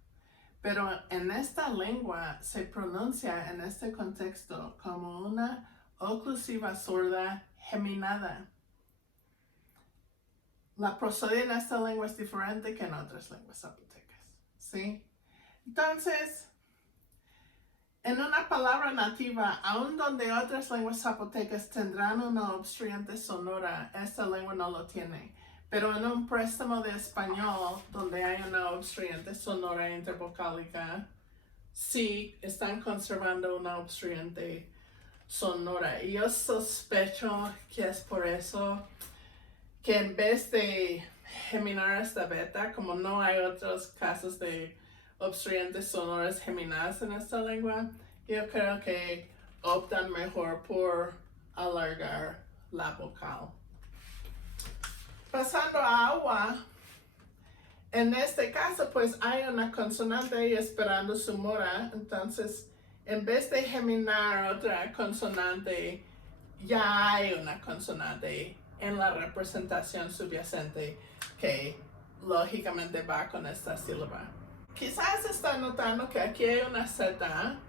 Pero en esta lengua se pronuncia en este contexto como una oclusiva sorda geminada. La prosodia en esta lengua es diferente que en otras lenguas zapotecas, ¿sí? Entonces, en una palabra nativa, aun donde otras lenguas zapotecas tendrán una obstruente sonora, esta lengua no lo tiene. Pero en un préstamo de español, donde hay una obstruente sonora intervocálica, sí están conservando una obstruente sonora. Y yo sospecho que es por eso que en vez de geminar esta beta, como no hay otros casos de obstruyentes sonoras geminadas en esta lengua, yo creo que optan mejor por alargar la vocal. Pasando a agua, en este caso pues hay una consonante ahí esperando su mora, entonces en vez de geminar otra consonante, ya hay una consonante en la representación subyacente que lógicamente va con esta sílaba. Quizás está notando que aquí hay una Z.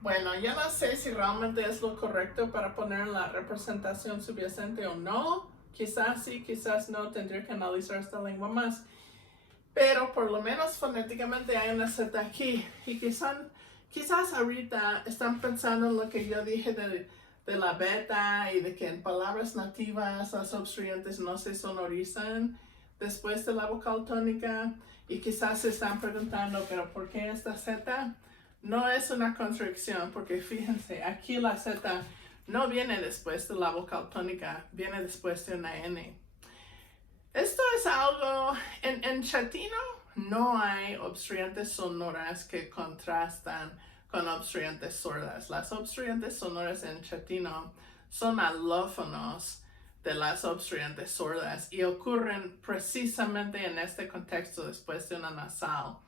Bueno, yo no sé si realmente es lo correcto para poner en la representación subyacente o no. Quizás sí, quizás no, tendría que analizar esta lengua más. Pero por lo menos fonéticamente hay una Z aquí. Y quizás ahorita están pensando en lo que yo dije de la beta y de que en palabras nativas las obstruyentes no se sonorizan después de la vocal tónica. Y quizás se están preguntando, ¿pero por qué esta Z? No es una contradicción, porque fíjense, aquí la Z no viene después de la vocal tónica, viene después de una N. Esto es algo, en chatino no hay obstruyentes sonoras que contrastan con obstruyentes sordas. Las obstruyentes sonoras en chatino son alófonos de las obstruyentes sordas y ocurren precisamente en este contexto después de una nasal.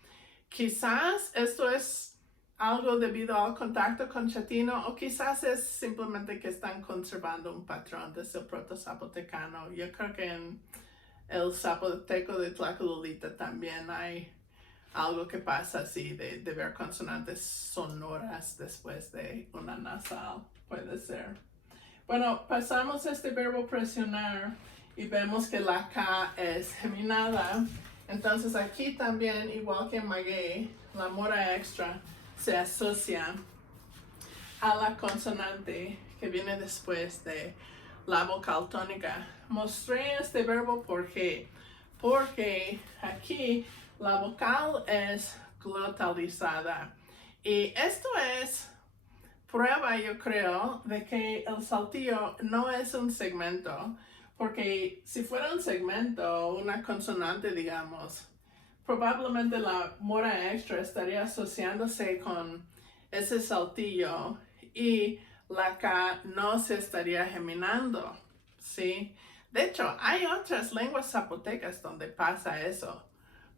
Quizás esto es algo debido al contacto con chatino o quizás es simplemente que están conservando un patrón desde el proto-zapotecano. Yo creo que en el zapoteco de Tlacololita también hay algo que pasa así de ver consonantes sonoras después de una nasal, puede ser. Bueno, pasamos este verbo presionar y vemos que la K es geminada. Entonces aquí también, igual que en maguey, la mora extra se asocia a la consonante que viene después de la vocal tónica. Mostré este verbo porque aquí la vocal es glotalizada. Y esto es prueba, yo creo, de que el saltillo no es un segmento, porque si fuera un segmento, una consonante, digamos, probablemente la mora extra estaría asociándose con ese saltillo y la K no se estaría geminando, ¿sí? De hecho, hay otras lenguas zapotecas donde pasa eso,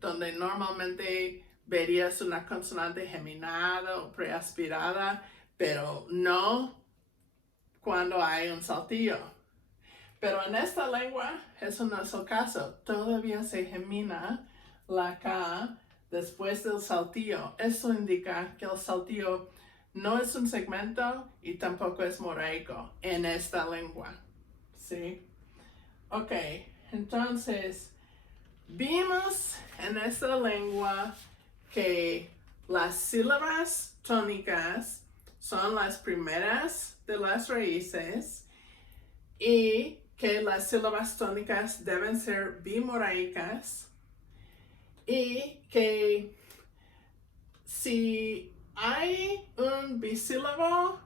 donde normalmente verías una consonante geminada o preaspirada, pero no cuando hay un saltillo. Pero en esta lengua eso no es el caso. Todavía se gemina la K después del saltillo. Eso indica que el saltillo no es un segmento y tampoco es moraico en esta lengua. ¿Sí? Ok, entonces vimos en esta lengua que las sílabas tónicas son las primeras de las raíces y que las sílabas tónicas deben ser bimoraicas y que si hay un bisílabo,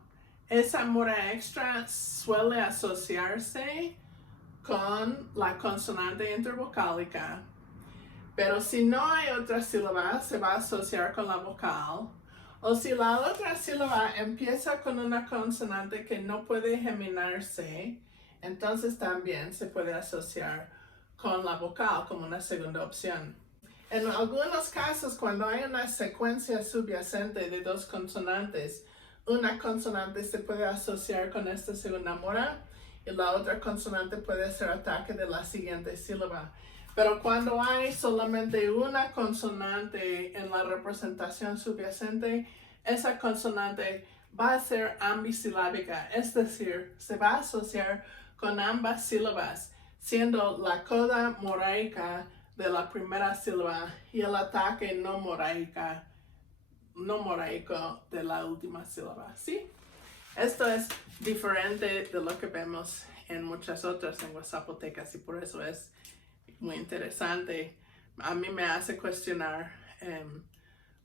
esa mora extra suele asociarse con la consonante intervocálica. Pero si no hay otra sílaba, se va a asociar con la vocal. O si la otra sílaba empieza con una consonante que no puede geminarse, entonces también se puede asociar con la vocal como una segunda opción. En algunos casos, cuando hay una secuencia subyacente de dos consonantes, una consonante se puede asociar con esta segunda mora y la otra consonante puede hacer ataque de la siguiente sílaba. Pero cuando hay solamente una consonante en la representación subyacente, esa consonante va a ser ambisilábica, es decir, se va a asociar con ambas sílabas, siendo la coda moraica de la primera sílaba y el ataque no moraica no moraico de la última sílaba, ¿sí? Esto es diferente de lo que vemos en muchas otras lenguas zapotecas y por eso es muy interesante. A mí me hace cuestionar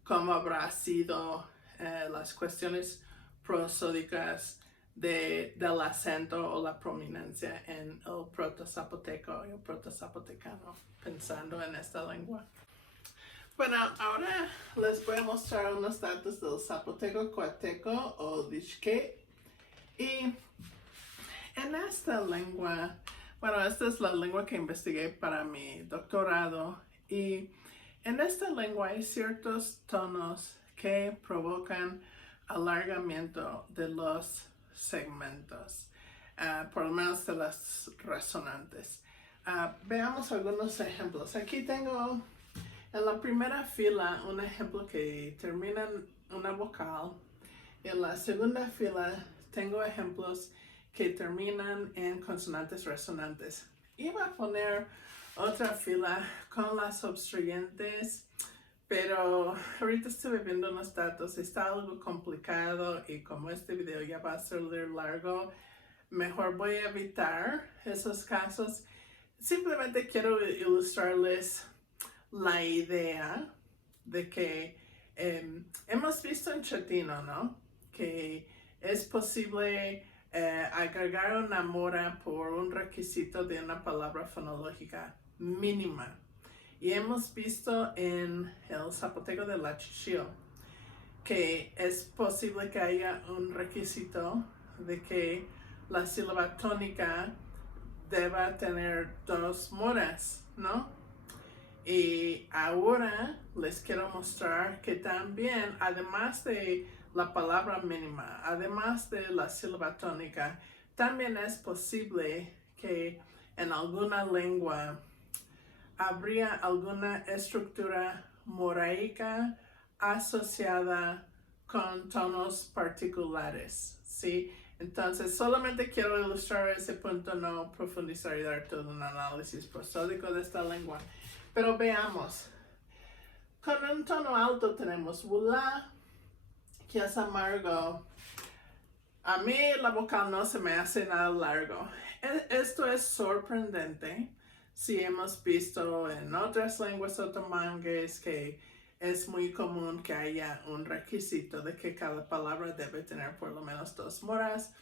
cómo habrá sido las cuestiones prosódicas del acento o la prominencia en el proto-zapoteco y el proto-zapotecano, pensando en esta lengua. Bueno, ahora les voy a mostrar unos datos del zapoteco coateco o dixque. Y en esta lengua, bueno, esta es la lengua que investigué para mi doctorado. Y en esta lengua hay ciertos tonos que provocan alargamiento de los segmentos, por lo menos de las resonantes. Veamos algunos ejemplos. Aquí tengo en la primera fila un ejemplo que termina en una vocal. Y en la segunda fila tengo ejemplos que terminan en consonantes resonantes. Iba a poner otra fila con las obstruyentes, pero ahorita estuve viendo unos datos, está algo complicado y como este video ya va a ser largo, mejor voy a evitar esos casos. Simplemente quiero ilustrarles la idea de que hemos visto en chatino, ¿no? Que es posible agregar una mora por un requisito de una palabra fonológica mínima. Y hemos visto en el zapoteco de la Chichil que es posible que haya un requisito de que la sílaba tónica deba tener 2 moras, ¿no? Y ahora les quiero mostrar que también, además de la palabra mínima, además de la sílaba tónica, también es posible que en alguna lengua habría alguna estructura moraica asociada con tonos particulares, ¿sí? Entonces, solamente quiero ilustrar ese punto, no profundizar y dar todo un análisis prosódico de esta lengua. Pero veamos. Con un tono alto tenemos wula, que es amargo. A mí la vocal no se me hace nada largo. Esto es sorprendente si hemos visto en otras lenguas otomangues que es muy común que haya un requisito de que cada palabra debe tener por lo menos 2 moras.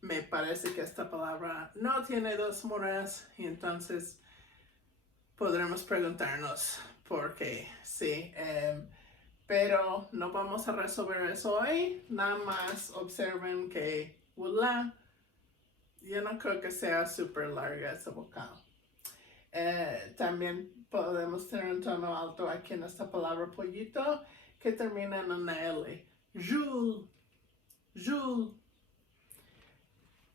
Me parece que esta palabra no tiene 2 moras y entonces podremos preguntarnos por qué, sí. Pero no vamos a resolver eso hoy, nada más observen que wula, yo no creo que sea súper larga esa vocal. También podemos tener un tono alto aquí en esta palabra pollito que termina en una L. Jul, jul.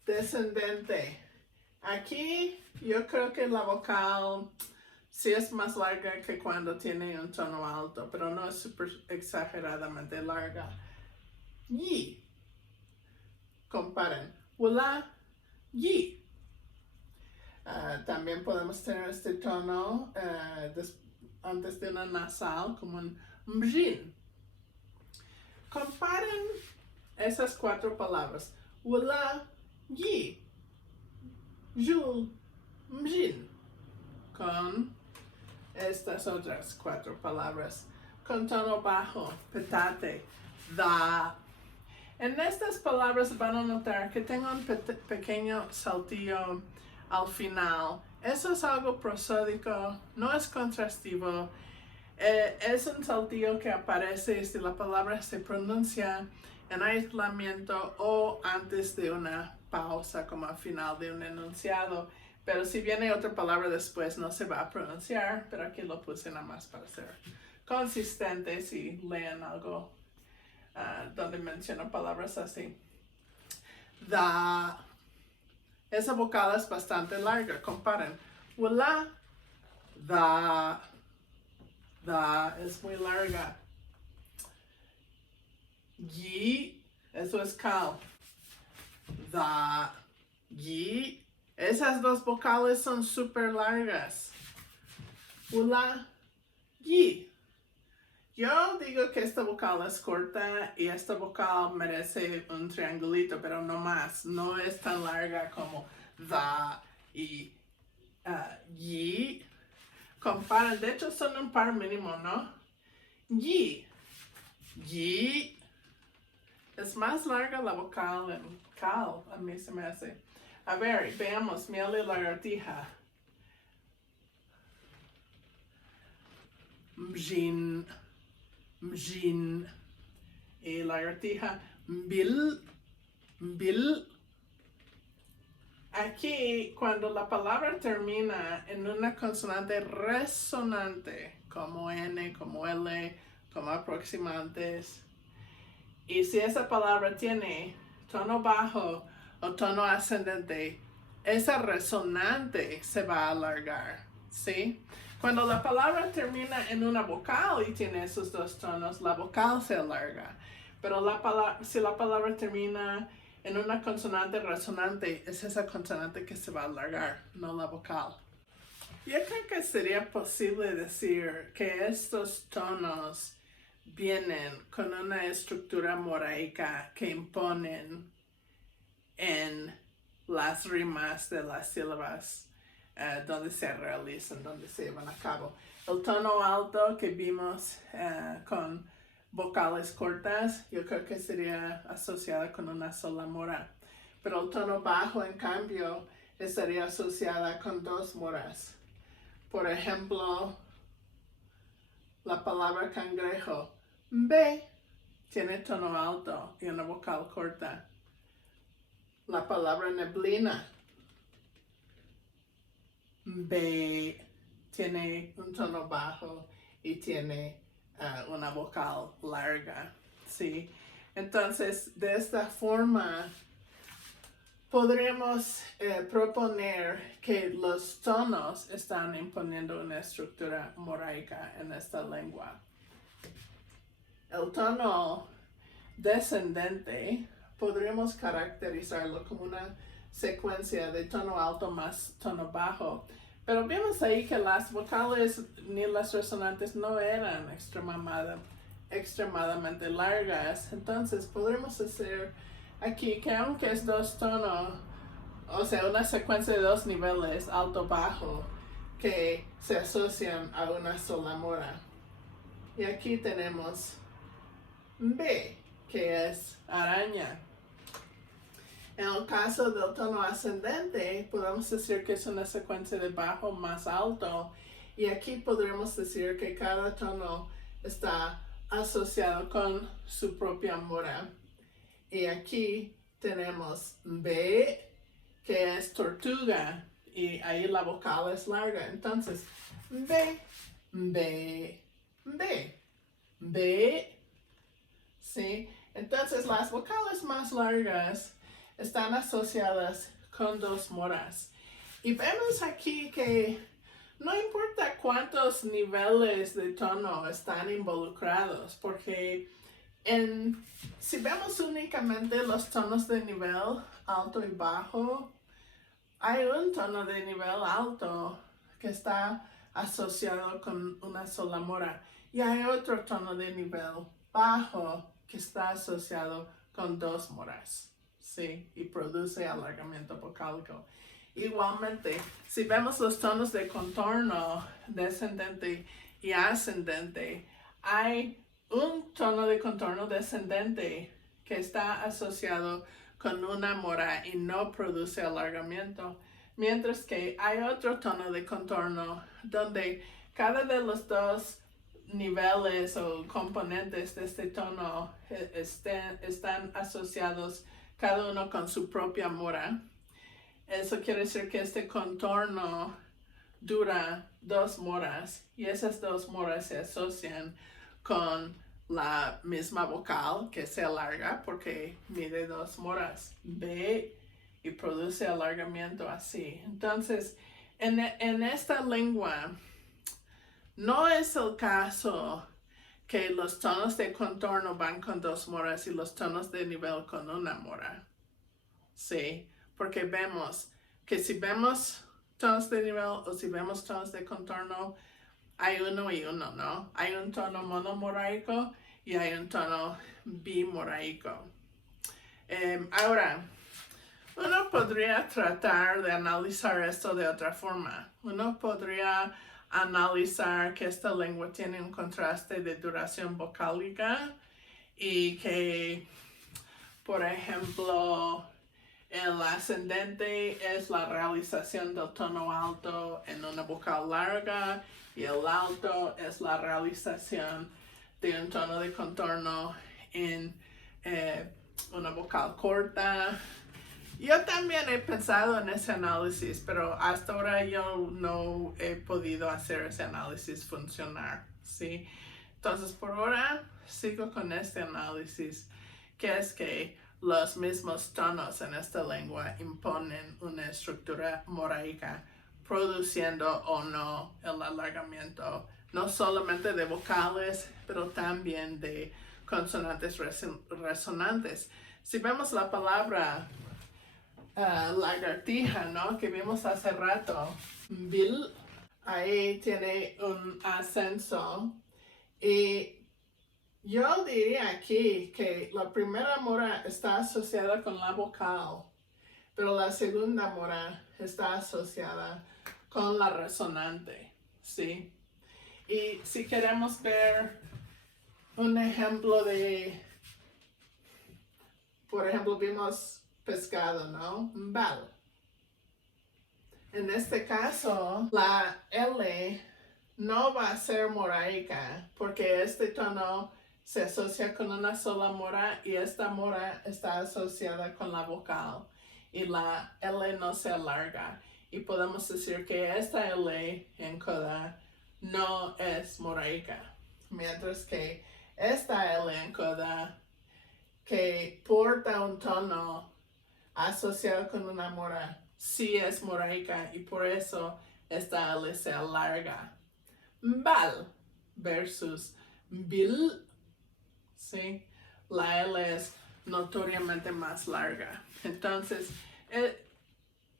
Descendente. Aquí yo creo que la vocal sí es más larga que cuando tiene un tono alto, pero no es súper exageradamente larga. Yi. Comparen. Wula, yi. También podemos tener este tono antes de una nasal, como un mjin. Comparen esas 4 palabras. Wula, yi, jul, mjin. Con estas otras 4 palabras con tono bajo, petate, da. En estas palabras van a notar que tengo un pequeño saltillo al final. Eso es algo prosódico, no es contrastivo. Es un saltillo que aparece si la palabra se pronuncia en aislamiento o antes de una pausa, como al final de un enunciado. Pero si viene otra palabra después no se va a pronunciar, pero aquí lo puse nada más para ser consistente si leen algo donde menciono palabras así. Da. Esa vocal es bastante larga, comparen. Wula, da es muy larga. Yi, eso es cal. Da, yi. Esas 2 vocales son súper largas. Wula, yi. Yo digo que esta vocal es corta y esta vocal merece un triangulito, pero no más. No es tan larga como da y yi. Comparan, de hecho son un par mínimo, ¿no? Yi. Yi. Es más larga la vocal en cal, a mí se me hace. A ver, veamos, miel y lagartija. Mjin, mjin. Y lagartija, mbil, mbil. Aquí, cuando la palabra termina en una consonante resonante, como N, como L, como aproximantes, y si esa palabra tiene tono bajo o tono ascendente, esa resonante se va a alargar, ¿sí? Cuando la palabra termina en una vocal y tiene esos dos tonos, la vocal se alarga. Pero si la palabra termina en una consonante resonante, es esa consonante que se va a alargar, no la vocal. Yo creo que sería posible decir que estos tonos vienen con una estructura moraica que imponen en las rimas de las sílabas donde se realizan, donde se llevan a cabo. El tono alto que vimos con vocales cortas, yo creo que sería asociada con una sola mora. Pero el tono bajo, en cambio, estaría asociada con dos moras. Por ejemplo, la palabra cangrejo, B, tiene tono alto y una vocal corta. La palabra neblina, B, tiene un tono bajo y tiene una vocal larga, ¿sí? Entonces, de esta forma, podríamos proponer que los tonos están imponiendo una estructura moraica en esta lengua. El tono descendente podríamos caracterizarlo como una secuencia de tono alto más tono bajo, pero vemos ahí que las vocales ni las resonantes no eran extremadamente largas. Entonces podremos decir aquí que aunque es dos tonos, o sea, una secuencia de dos niveles, alto bajo, que se asocian a una sola mora. Y aquí tenemos B, que es araña. En el caso del tono ascendente, podemos decir que es una secuencia de bajo más alto. Y aquí podremos decir que cada tono está asociado con su propia mora. Y aquí tenemos B, que es tortuga. Y ahí la vocal es larga. Entonces, B, B, B, B. ¿Sí? Entonces las vocales más largas están asociadas con dos moras. Y vemos aquí que no importa cuántos niveles de tono están involucrados, porque si vemos únicamente los tonos de nivel alto y bajo, hay un tono de nivel alto que está asociado con una sola mora y hay otro tono de nivel bajo que está asociado con dos moras, ¿sí? Y produce alargamiento vocálico. Igualmente, si vemos los tonos de contorno descendente y ascendente, hay un tono de contorno descendente que está asociado con una mora y no produce alargamiento, mientras que hay otro tono de contorno donde cada de los dos niveles o componentes de este tono están asociados cada uno con su propia mora. Eso quiere decir que este contorno dura dos moras y esas dos moras se asocian con la misma vocal que se alarga porque mide dos moras, B, y produce alargamiento así. Entonces, en esta lengua, no es el caso que los tonos de contorno van con dos moras y los tonos de nivel con una mora. Sí, porque vemos que si vemos tonos de nivel o si vemos tonos de contorno, hay uno y uno, ¿no? Hay un tono monomoraico y hay un tono bimoraico. Ahora, uno podría tratar de analizar esto de otra forma. Uno podría analizar que esta lengua tiene un contraste de duración vocálica y que, por ejemplo, el ascendente es la realización del tono alto en una vocal larga y el alto es la realización de un tono de contorno en una vocal corta. Yo también he pensado en ese análisis, pero hasta ahora yo no he podido hacer ese análisis funcionar, ¿sí? Entonces, por ahora sigo con este análisis, que es que los mismos tonos en esta lengua imponen una estructura moraica, produciendo o no el alargamiento, no solamente de vocales, pero también de consonantes resonantes. Si vemos la palabra lagartija, ¿no? Que vimos hace rato, bil, ahí tiene un ascenso. Y yo diría aquí que la primera mora está asociada con la vocal, pero la segunda mora está asociada con la resonante, ¿sí? Y si queremos ver un ejemplo de, por ejemplo, vimos pescado, ¿no? Bal. En este caso, la L no va a ser moraica porque este tono se asocia con una sola mora y esta mora está asociada con la vocal y la L no se alarga. Y podemos decir que esta L en coda no es moraica, mientras que esta L en coda que porta un tono asociado con una mora sí es moraica y por eso esta L se alarga. Bal versus bil, ¿sí? La L es notoriamente más larga. Entonces,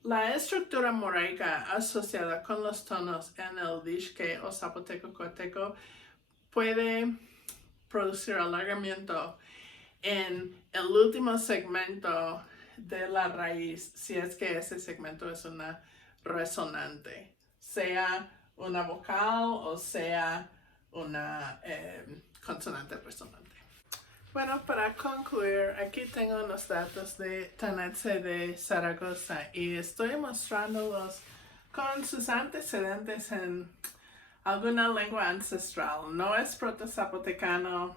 la estructura moraica asociada con los tonos en el dishke o zapoteco-coteco puede producir alargamiento en el último segmento de la raíz, si es que ese segmento es una resonante, sea una vocal o sea una consonante resonante. Bueno, para concluir, aquí tengo unos datos de Tanetse de Zaragoza y estoy mostrándolos con sus antecedentes en alguna lengua ancestral. No es proto-zapotecano.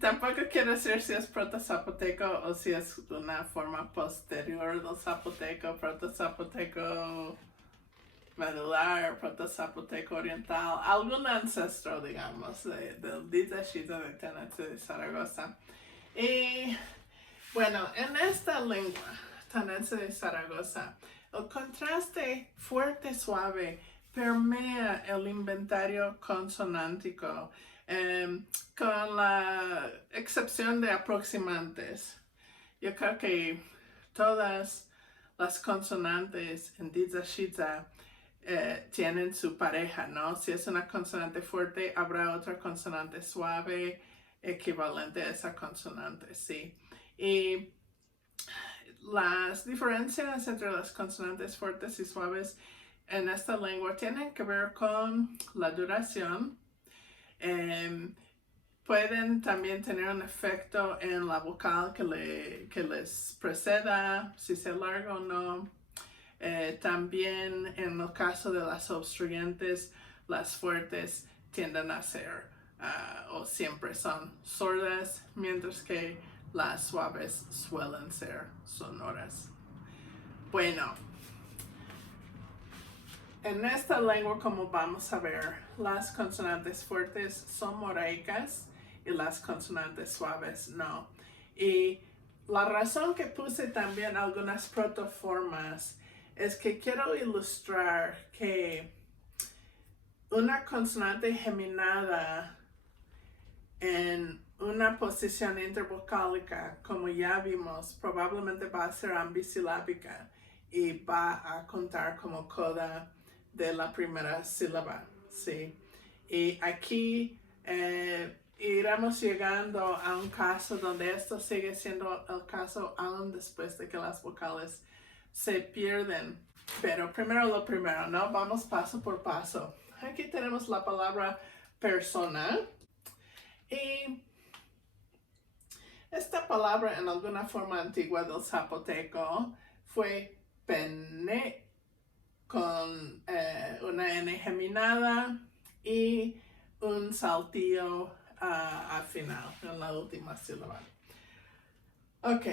Tampoco quiero decir si es proto-zapoteco o si es una forma posterior del zapoteco, proto-zapoteco medular, proto-zapoteco oriental, algún ancestro, digamos, del Dizashita de Tanetse de Zaragoza. Y bueno, en esta lengua, Tanetse de Zaragoza, el contraste fuerte-suave permea el inventario consonántico, con la excepción de aproximantes. Yo creo que todas las consonantes en Dizashita tienen su pareja, ¿no? Si es una consonante fuerte, habrá otra consonante suave equivalente a esa consonante, ¿sí? Y las diferencias entre las consonantes fuertes y suaves en esta lengua tienen que ver con la duración. Pueden también tener un efecto en la vocal que les preceda, si se alarga o no. También en el caso de las obstruyentes, las fuertes tienden a ser o siempre son sordas, mientras que las suaves suelen ser sonoras. Bueno, en esta lengua, como vamos a ver, las consonantes fuertes son moraicas y las consonantes suaves no. Y la razón que puse también algunas protoformas es que quiero ilustrar que una consonante geminada en una posición intervocálica, como ya vimos, probablemente va a ser ambisilábica y va a contar como coda de la primera sílaba, ¿sí? Y aquí iremos llegando a un caso donde esto sigue siendo el caso aún después de que las vocales se pierden. Pero primero lo primero, ¿no? Vamos paso por paso. Aquí tenemos la palabra persona. Y esta palabra en alguna forma antigua del zapoteco fue pene con una N geminada y un saltillo al final, en la última sílaba. Ok,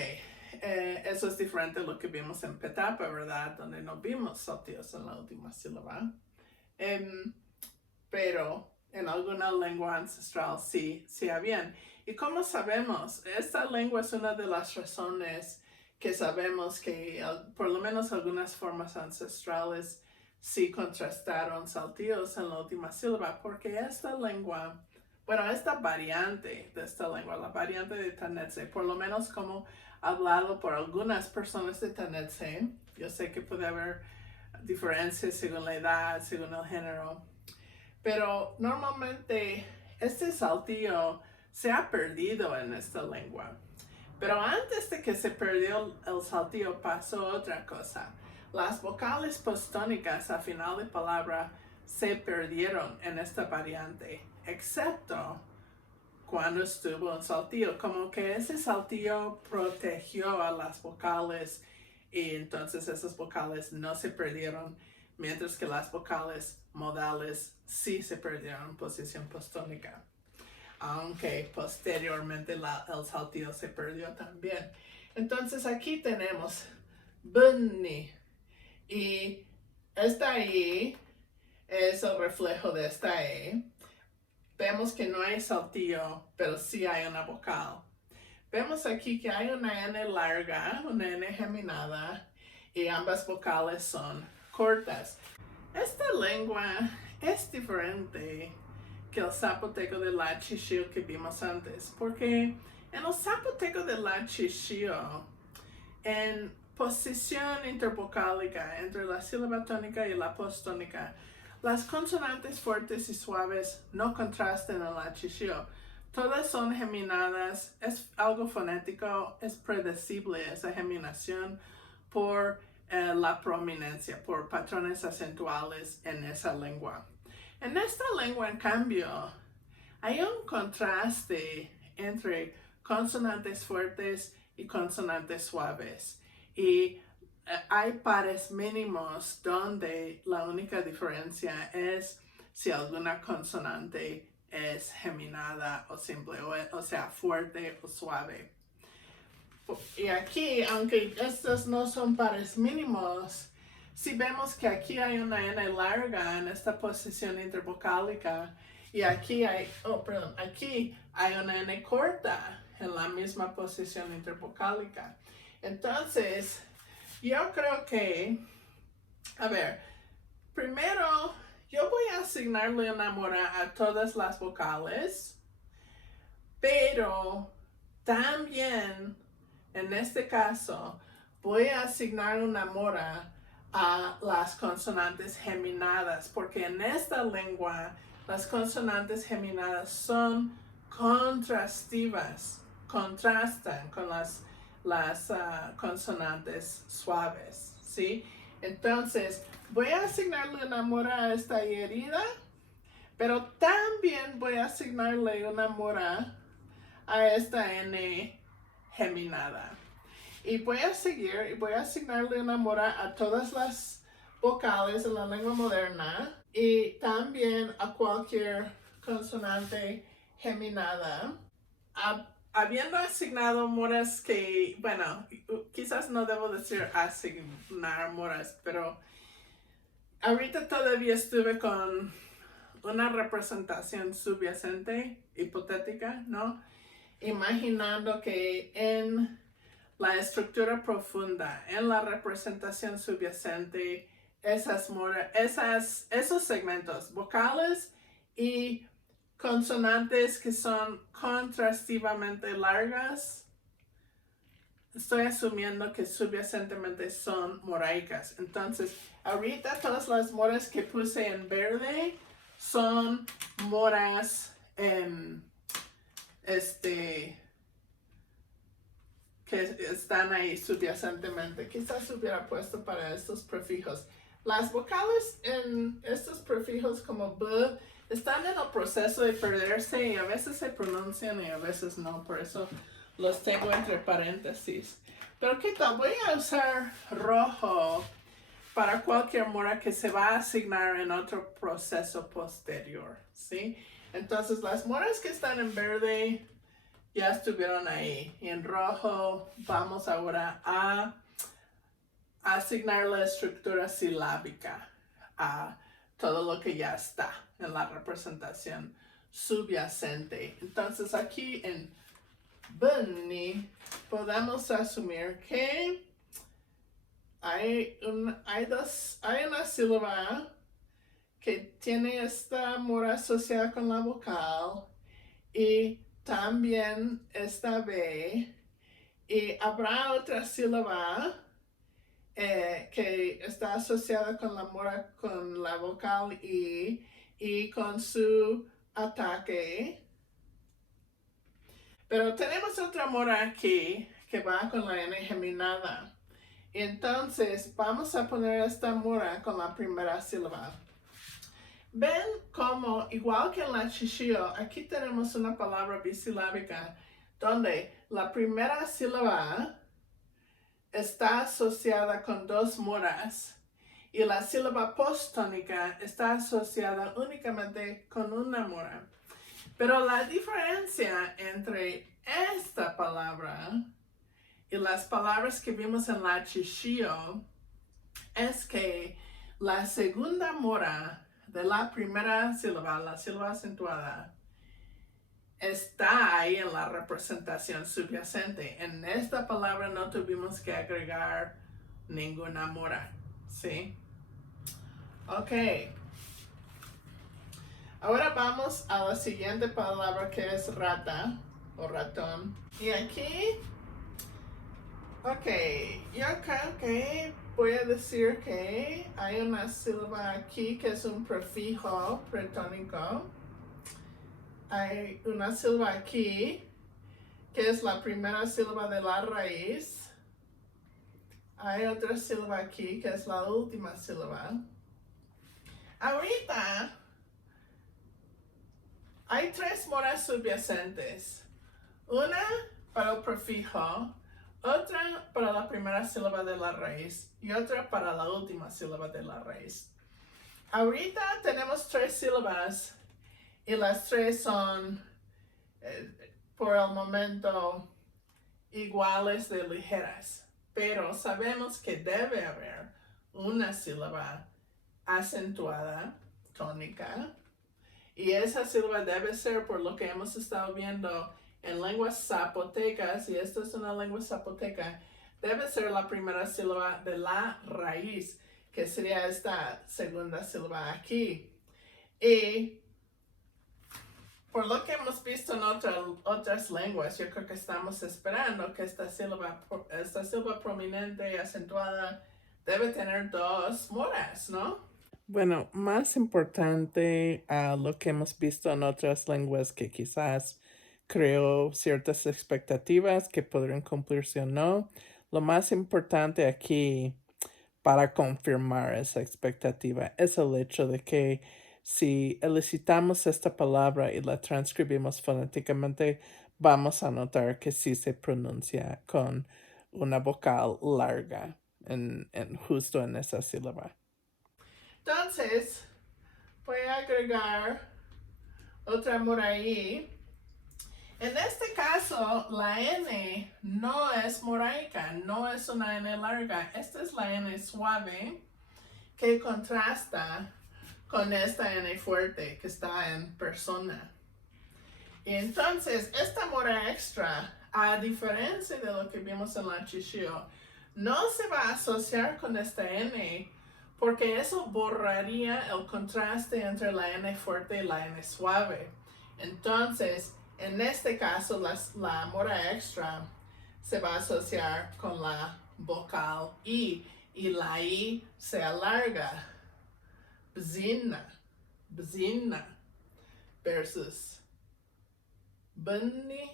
eso es diferente a lo que vimos en Petapa, ¿verdad? Donde no vimos saltillos en la última sílaba. Pero en alguna lengua ancestral sí habían. ¿Y cómo sabemos? Esta lengua es una de las razones que sabemos que por lo menos algunas formas ancestrales sí contrastaron saltillos en la última sílaba, porque esta lengua, bueno, esta variante de esta lengua, la variante de Tanetse, por lo menos como hablado por algunas personas de Tanetse, yo sé que puede haber diferencias según la edad, según el género, pero normalmente este saltillo se ha perdido en esta lengua. Pero antes de que se perdió el saltillo pasó otra cosa. Las vocales postónicas a final de palabra se perdieron en esta variante, excepto cuando estuvo un saltillo, como que ese saltillo protegió a las vocales y entonces esas vocales no se perdieron, mientras que las vocales modales sí se perdieron en posición postónica, aunque posteriormente el saltillo se perdió también. Entonces aquí tenemos bunni y esta I es el reflejo de esta E. Vemos que no hay saltillo, pero sí hay una vocal. Vemos aquí que hay una N larga, una N geminada, y ambas vocales son cortas. Esta lengua es diferente que el zapoteco de la Chichil que vimos antes, porque en el zapoteco de la Chichil, en posición intervocálica entre la sílaba tónica y la postónica, las consonantes fuertes y suaves no contrastan en la Chichil. Todas son geminadas, es algo fonético, es predecible esa geminación por la prominencia, por patrones acentuales en esa lengua. En esta lengua, en cambio, hay un contraste entre consonantes fuertes y consonantes suaves. Y hay pares mínimos donde la única diferencia es si alguna consonante es geminada o simple, o sea, fuerte o suave. Y aquí, aunque estos no son pares mínimos, si vemos que aquí hay una N larga en esta posición intervocálica y aquí hay una N corta en la misma posición intervocálica. Entonces, yo creo que, a ver, primero yo voy a asignarle una mora a todas las vocales, pero también en este caso voy a asignar una mora a las consonantes geminadas, porque en esta lengua las consonantes geminadas son contrastivas, contrastan con las consonantes suaves, ¿sí? Entonces, voy a asignarle una mora a esta I herida, pero también voy a asignarle una mora a esta N geminada. Y voy a seguir y voy a asignarle una mora a todas las vocales en la lengua moderna y también a cualquier consonante geminada. Habiendo asignado moras que, bueno, quizás no debo decir asignar moras, pero ahorita todavía estuve con una representación subyacente, hipotética, ¿no? Imaginando que en la estructura profunda, en la representación subyacente, esos segmentos vocales y consonantes que son contrastivamente largas estoy asumiendo que subyacentemente son moraicas. Entonces, ahorita todas las moras que puse en verde son moras que están ahí subyacentemente. Quizás hubiera puesto para estos prefijos. Las vocales en estos prefijos como b están en el proceso de perderse y a veces se pronuncian y a veces no. Por eso los tengo entre paréntesis. Pero ¿qué tal? Voy a usar rojo para cualquier mora que se va a asignar en otro proceso posterior, ¿sí? Entonces las moras que están en verde ya estuvieron ahí. Y en rojo vamos ahora a asignar la estructura silábica a todo lo que ya está en la representación subyacente. Entonces aquí en Bunny podemos asumir que hay una sílaba que tiene esta mora asociada con la vocal y también esta B, y habrá otra sílaba que está asociada con la mora con la vocal I y con su ataque. Pero tenemos otra mora aquí que va con la N geminada. Entonces vamos a poner esta mora con la primera sílaba. Ven como, igual que en la Chichillo, aquí tenemos una palabra bisilábica donde la primera sílaba está asociada con dos moras y la sílaba postónica está asociada únicamente con una mora. Pero la diferencia entre esta palabra y las palabras que vimos en la Chichillo es que la segunda mora de la primera sílaba, la sílaba acentuada, está ahí en la representación subyacente. En esta palabra no tuvimos que agregar ninguna mora, ¿sí? Ok. Ahora vamos a la siguiente palabra que es rata o ratón. Y aquí, ok, yo creo que voy a decir que hay una sílaba aquí que es un prefijo pretónico. Hay una sílaba aquí que es la primera sílaba de la raíz. Hay otra sílaba aquí que es la última sílaba. Ahorita hay tres moras subyacentes. Una para el prefijo, otra para la primera sílaba de la raíz y otra para la última sílaba de la raíz. Ahorita tenemos tres sílabas y las tres son por el momento iguales de ligeras, pero sabemos que debe haber una sílaba acentuada, tónica, y esa sílaba debe ser, por lo que hemos estado viendo en lenguas zapotecas, y esta es una lengua zapoteca, debe ser la primera sílaba de la raíz, que sería esta segunda sílaba aquí. Y por lo que hemos visto en otras lenguas, yo creo que estamos esperando que esta sílaba prominente y acentuada debe tener dos moras, ¿no? Bueno, más importante a lo que hemos visto en otras lenguas que quizás creó ciertas expectativas que podrían cumplirse o no. Lo más importante aquí para confirmar esa expectativa es el hecho de que si elicitamos esta palabra y la transcribimos fonéticamente, vamos a notar que sí se pronuncia con una vocal larga justo en esa sílaba. Entonces, voy a agregar otra mora ahí. En este caso, la N no es moraica, no es una N larga. Esta es la N suave que contrasta con esta N fuerte que está en persona. Y entonces, esta mora extra, a diferencia de lo que vimos en la Chichillo, no se va a asociar con esta N porque eso borraría el contraste entre la N fuerte y la N suave. Entonces, en este caso, la mora extra se va a asociar con la vocal I y la I se alarga. Bzina, bzina versus bunny,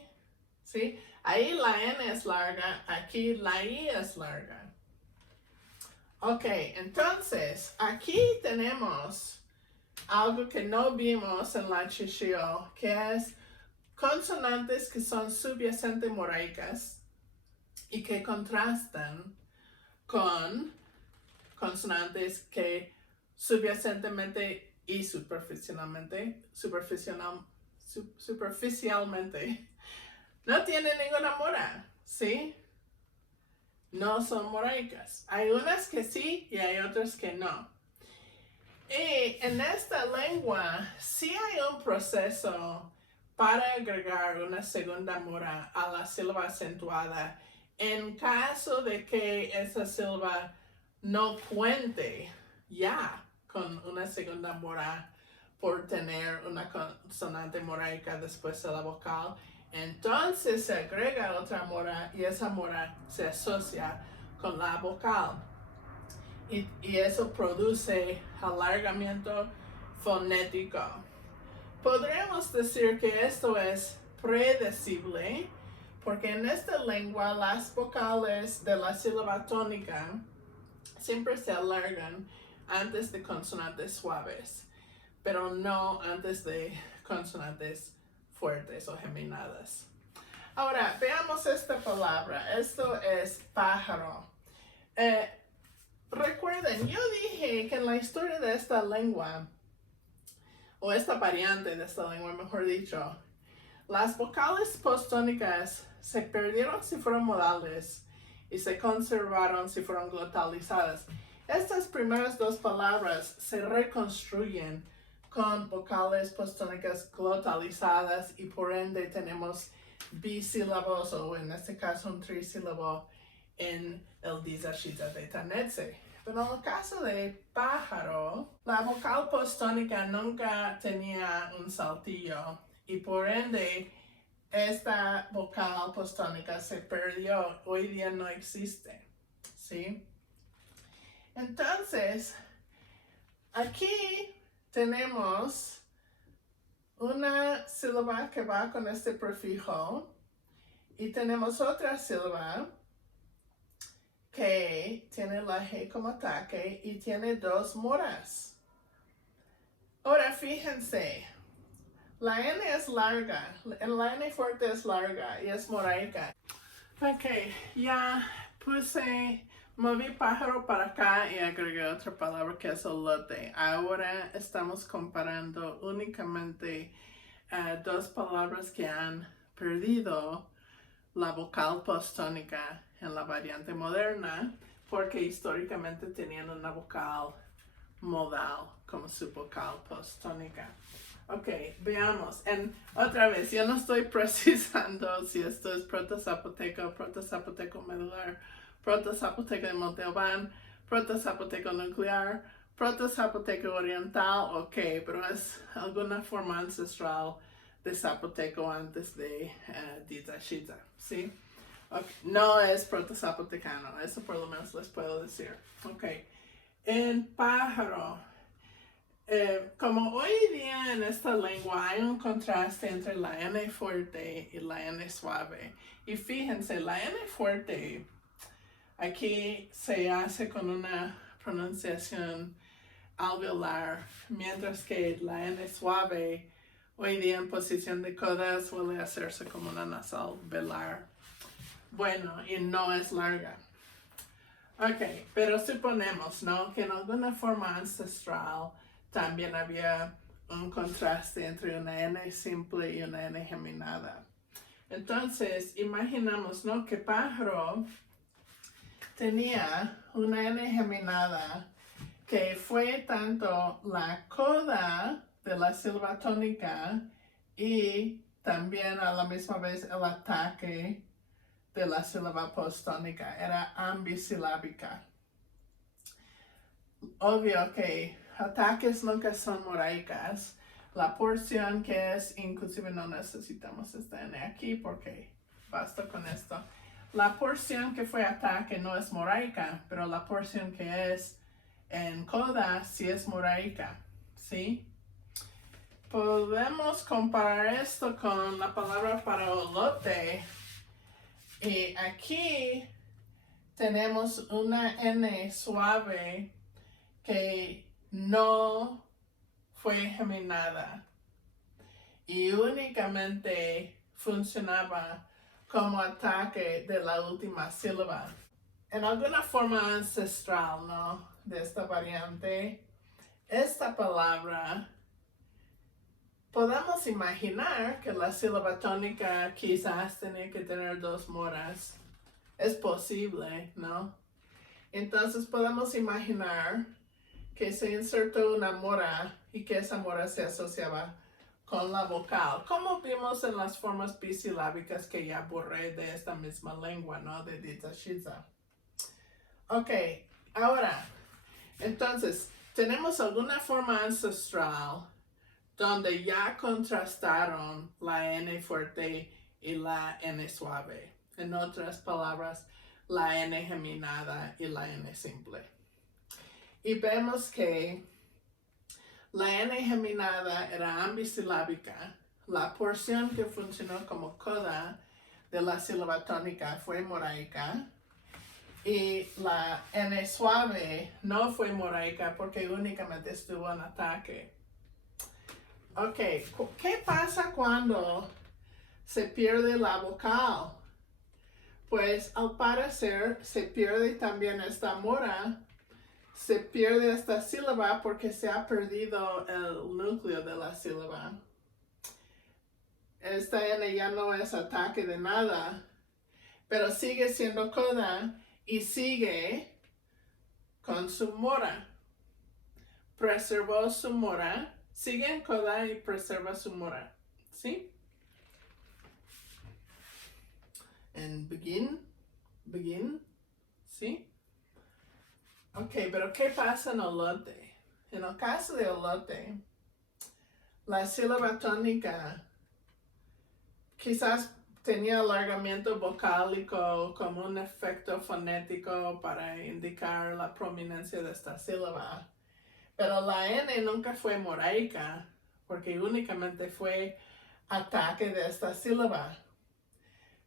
¿sí? Ahí la N es larga, aquí la I es larga. Ok, entonces aquí tenemos algo que no vimos en la Chichio, que es consonantes que son subyacente moraicas y que contrastan con consonantes que subyacentemente y superficialmente no tienen ninguna mora, ¿sí? No son moraicas. Hay unas que sí y hay otras que no. Y en esta lengua sí hay un proceso para agregar una segunda mora a la sílaba acentuada en caso de que esa sílaba no cuente ya con una segunda mora por tener una consonante moraica después de la vocal. Entonces se agrega otra mora y esa mora se asocia con la vocal. Y eso produce alargamiento fonético. Podríamos decir que esto es predecible porque en esta lengua las vocales de la sílaba tónica siempre se alargan antes de consonantes suaves, pero no antes de consonantes fuertes o geminadas. Ahora, veamos esta palabra. Esto es pájaro. Recuerden, yo dije que en la historia de esta lengua, o esta variante de esta lengua, mejor dicho, las vocales posttónicas se perdieron si fueron modales y se conservaron si fueron glotalizadas. Estas primeras dos palabras se reconstruyen con vocales posttónicas glotalizadas y por ende tenemos bisílabos o en este caso un trisílabo en el Dizashiza de Tanetse. Pero en el caso de pájaro, la vocal postónica nunca tenía un saltillo y por ende esta vocal postónica se perdió, hoy día no existe, ¿sí? Entonces, aquí tenemos una sílaba que va con este prefijo y tenemos otra sílaba que tiene la G como ataque y tiene dos moras. Ahora fíjense, la N es larga, la N fuerte es larga y es moraica. Ok, ya moví pájaro para acá y agregué otra palabra que es elote. Ahora estamos comparando únicamente dos palabras que han perdido la vocal postónica en la variante moderna porque históricamente tenían una vocal modal como su vocal postónica. Ok, veamos. Otra vez, yo no estoy precisando si esto es proto-zapoteco, proto-zapoteco medular, proto-zapoteco de Monte Albán, proto-zapoteco nuclear, proto-zapoteco oriental, ok, pero es alguna forma ancestral de zapoteco antes de Dizashiza, ¿sí? Okay. No es proto-zapotecano, eso por lo menos les puedo decir. Ok, en pájaro, como hoy día en esta lengua hay un contraste entre la N fuerte y la N suave. Y fíjense, la N fuerte aquí se hace con una pronunciación alveolar, mientras que la N suave hoy día en posición de coda suele hacerse como una nasal velar. Bueno, y no es larga. Ok, pero suponemos, ¿no? Que en alguna forma ancestral también había un contraste entre una N simple y una N geminada. Entonces, imaginamos, ¿no? Que pájaro tenía una N geminada que fue tanto la coda de la sílaba tónica y también a la misma vez el ataque de la sílaba postónica. Era ambisilábica. Obvio que ataques nunca son moraicas. La porción que es, inclusive no necesitamos esta N aquí porque basta con esto. la porción que fue ataque no es moraica, pero la porción que es en coda sí es moraica, ¿sí? Podemos comparar esto con la palabra para elote. Y aquí tenemos una N suave que no fue geminada y únicamente funcionaba como ataque de la última sílaba. En alguna forma ancestral, ¿no? De esta variante, esta palabra, podemos imaginar que la sílaba tónica quizás tenía que tener dos moras. Es posible, ¿no? Entonces podemos imaginar que se insertó una mora y que esa mora se asociaba con la vocal, como vimos en las formas bisilábicas que ya borré de esta misma lengua, ¿no? De Dita Shiza. Ok, ahora, entonces, tenemos alguna forma ancestral donde ya contrastaron la N fuerte y la N suave. En otras palabras, la N geminada y la N simple. Y vemos que la N geminada era ambisilábica. La porción que funcionó como coda de la sílaba tónica fue moraica. Y la N suave no fue moraica porque únicamente estuvo en ataque. Ok, ¿qué pasa cuando se pierde la vocal? Pues al parecer se pierde también esta mora. Se pierde esta sílaba porque se ha perdido el núcleo de la sílaba. Esta N ya no es ataque de nada, pero sigue siendo coda y sigue con su mora. Preservó su mora, sigue en coda y preserva su mora. ¿Sí? En begin, ¿sí? Ok, pero ¿qué pasa en elote? En el caso de elote, la sílaba tónica quizás tenía alargamiento vocálico como un efecto fonético para indicar la prominencia de esta sílaba. Pero la N nunca fue moraica porque únicamente fue ataque de esta sílaba.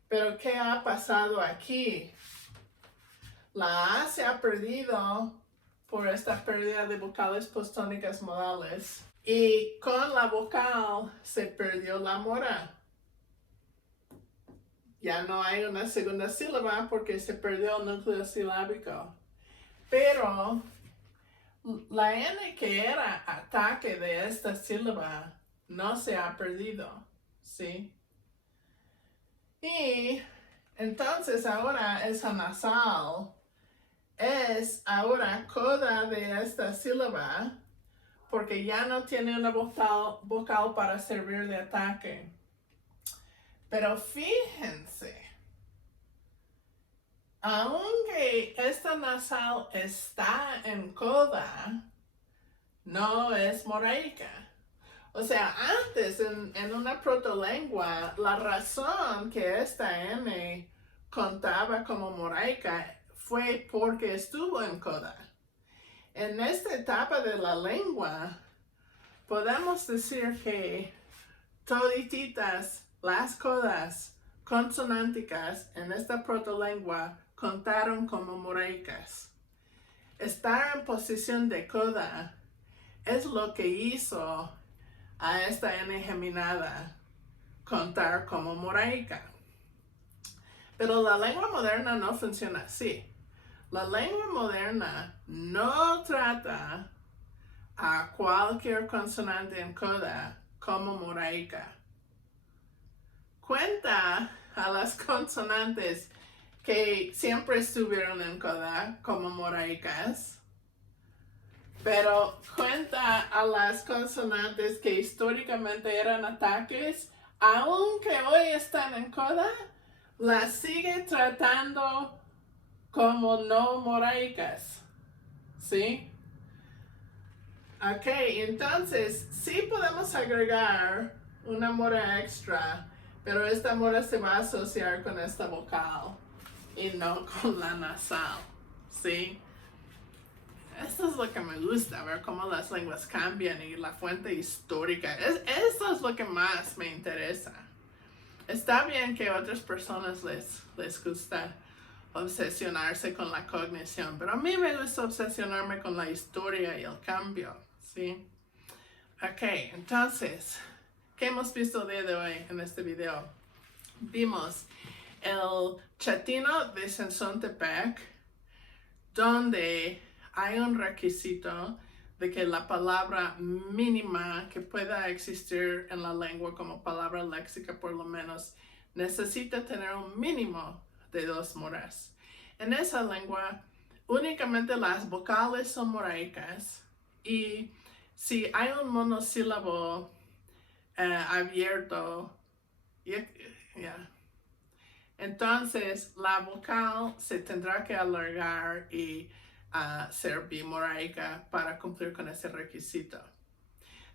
Pero ¿qué ha pasado aquí? La A se ha perdido por esta pérdida de vocales postónicas modales. Y con la vocal se perdió la mora. Ya no hay una segunda sílaba porque se perdió el núcleo silábico. Pero la N que era ataque de esta sílaba no se ha perdido, ¿sí? Y entonces ahora esa nasal es ahora coda de esta sílaba porque ya no tiene una vocal para servir de ataque. Pero fíjense, aunque esta nasal está en coda, no es moraica. O sea, antes en una protolengua, la razón que esta N contaba como moraica fue porque estuvo en coda. En esta etapa de la lengua, podemos decir que todititas las codas consonánticas en esta protolengua contaron como moraicas. Estar en posición de coda es lo que hizo a esta N geminada contar como moraica. Pero la lengua moderna no funciona así. La lengua moderna no trata a cualquier consonante en coda como moraica. Cuenta a las consonantes que siempre estuvieron en coda como moraicas, pero cuenta a las consonantes que históricamente eran ataques, aunque hoy están en coda, las sigue tratando como no moraicas, ¿sí? Ok, entonces sí podemos agregar una mora extra, pero esta mora se va a asociar con esta vocal. y no con la nasal, ¿sí? Esto es lo que me gusta, ver cómo las lenguas cambian y la fuente histórica. Eso es lo que más me interesa. Está bien que a otras personas les gusta obsesionarse con la cognición, pero a mí me gusta obsesionarme con la historia y el cambio, ¿sí? Ok, entonces, ¿qué hemos visto el día de hoy en este video? Vimos el Chatino de Sensontepec, donde hay un requisito de que la palabra mínima que pueda existir en la lengua como palabra léxica por lo menos necesita tener un mínimo de 2 moras. En esa lengua únicamente las vocales son moraicas y si hay un monosílabo abierto, entonces la vocal se tendrá que alargar y ser bimoraica para cumplir con ese requisito.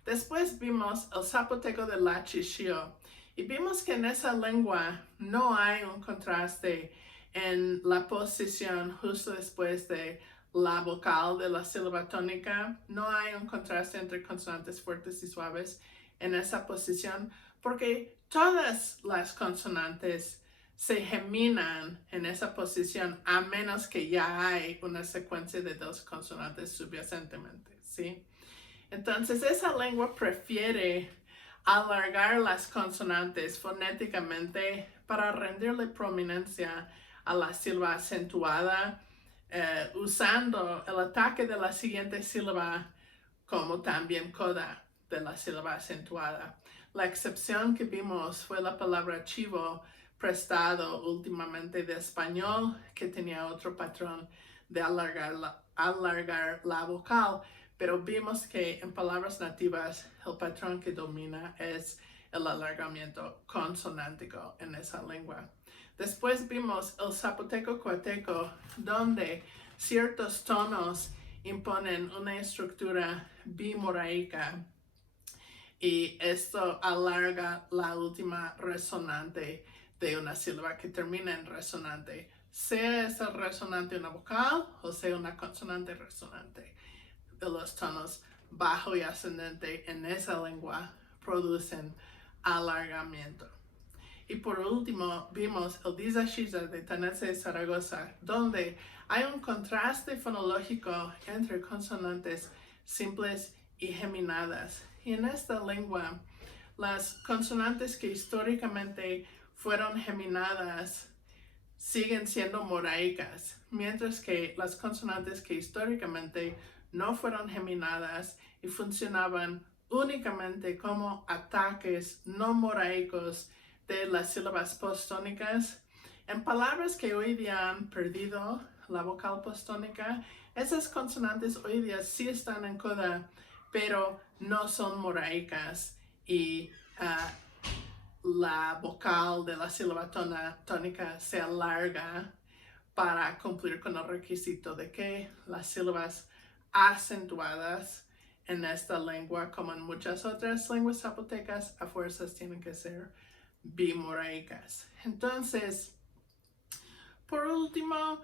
Después vimos el zapoteco de la Chishio y vimos que en esa lengua no hay un contraste en la posición justo después de la vocal de la sílaba tónica. No hay un contraste entre consonantes fuertes y suaves en esa posición porque todas las consonantes se geminan en esa posición a menos que ya hay una secuencia de 2 consonantes subyacentemente, ¿sí? Entonces esa lengua prefiere alargar las consonantes fonéticamente para rendirle prominencia a la sílaba acentuada, usando el ataque de la siguiente sílaba como también coda de la sílaba acentuada. La excepción que vimos fue la palabra chivo, prestado últimamente de español, que tenía otro patrón de alargar la vocal, pero vimos que en palabras nativas el patrón que domina es el alargamiento consonántico en esa lengua. Después vimos el zapoteco coateco, donde ciertos tonos imponen una estructura bimoraica y esto alarga la última resonante de una sílaba que termina en resonante, sea esa resonante una vocal o sea una consonante resonante. De los tonos bajo y ascendente en esa lengua producen alargamiento. Y por último vimos el Dizashiza de Tanetse de Zaragoza, donde hay un contraste fonológico entre consonantes simples y geminadas. Y en esta lengua, las consonantes que históricamente fueron geminadas siguen siendo moraicas, mientras que las consonantes que históricamente no fueron geminadas y funcionaban únicamente como ataques no moraicos de las sílabas postónicas. En palabras que hoy día han perdido la vocal postónica, esas consonantes hoy día sí están en coda, pero no son moraicas y la vocal de la sílaba tónica se alarga para cumplir con el requisito de que las sílabas acentuadas en esta lengua, como en muchas otras lenguas zapotecas, a fuerzas tienen que ser bimoraicas. Entonces, por último,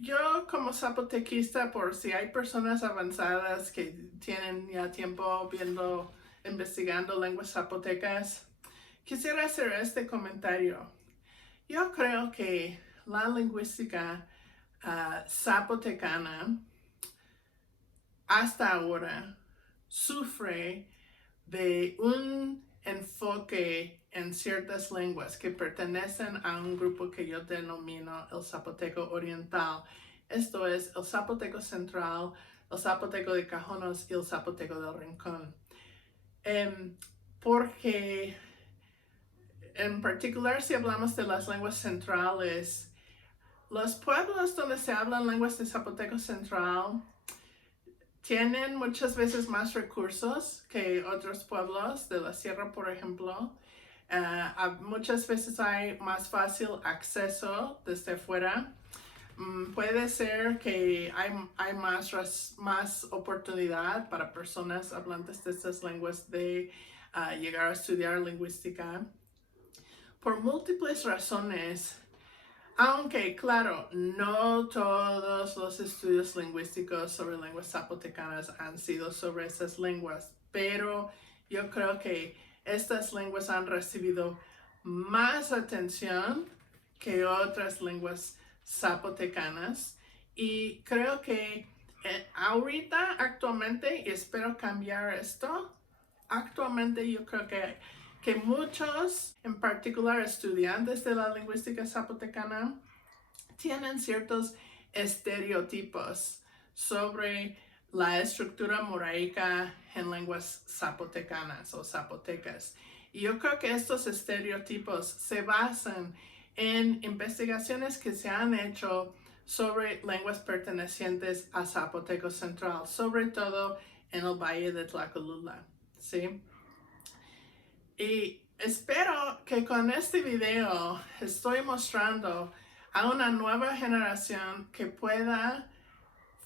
yo como zapotequista, por si hay personas avanzadas que tienen ya tiempo investigando lenguas zapotecas, quisiera hacer este comentario. Yo creo que la lingüística zapotecana hasta ahora sufre de un enfoque en ciertas lenguas que pertenecen a un grupo que yo denomino el zapoteco oriental. Esto es el zapoteco central, el zapoteco de Cajonos y el zapoteco del Rincón. Porque en particular, si hablamos de las lenguas centrales, los pueblos donde se hablan lenguas de zapoteco central tienen muchas veces más recursos que otros pueblos de la sierra, por ejemplo. Muchas veces hay más fácil acceso desde fuera. Puede ser que hay más oportunidad para personas hablantes de estas lenguas de llegar a estudiar lingüística. Por múltiples razones, Aunque, claro, no todos los estudios lingüísticos sobre lenguas zapotecanas han sido sobre esas lenguas, pero yo creo que estas lenguas han recibido más atención que otras lenguas zapotecanas y creo que ahorita, actualmente, y espero cambiar esto, actualmente yo creo que muchos, en particular estudiantes de la lingüística zapotecana, tienen ciertos estereotipos sobre la estructura moraica en lenguas zapotecanas o zapotecas. Y yo creo que estos estereotipos se basan en investigaciones que se han hecho sobre lenguas pertenecientes a Zapoteco Central, sobre todo en el Valle de Tlacolula, ¿sí? Y espero que con este video estoy mostrando a una nueva generación que pueda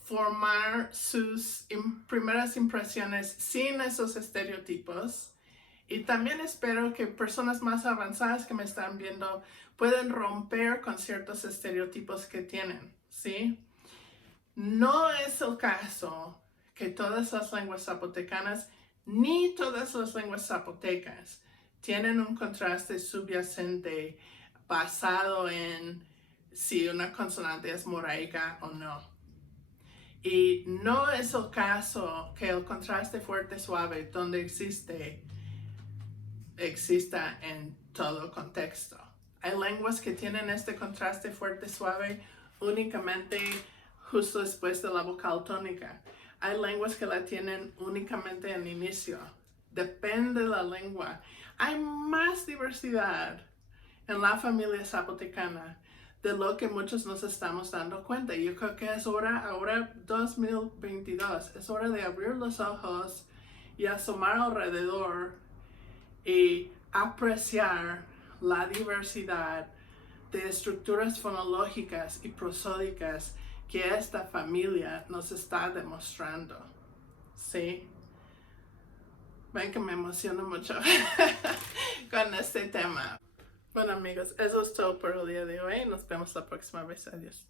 formar sus primeras impresiones sin esos estereotipos. Y también espero que personas más avanzadas que me están viendo puedan romper con ciertos estereotipos que tienen, ¿sí? No es el caso que todas las lenguas zapotecanas ni todas las lenguas zapotecas tienen un contraste subyacente basado en si una consonante es moraica o no. Y no es el caso que el contraste fuerte suave donde exista en todo contexto. Hay lenguas que tienen este contraste fuerte suave únicamente justo después de la vocal tónica. Hay lenguas que la tienen únicamente en inicio. Depende de la lengua. Hay más diversidad en la familia zapotecana de lo que muchos nos estamos dando cuenta. Yo creo que es hora, ahora 2022, es hora de abrir los ojos y asomar alrededor y apreciar la diversidad de estructuras fonológicas y prosódicas que esta familia nos está demostrando. ¿Sí? Ven que me emociono mucho con este tema. Bueno amigos, eso es todo por el día de hoy. Nos vemos la próxima vez. Adiós.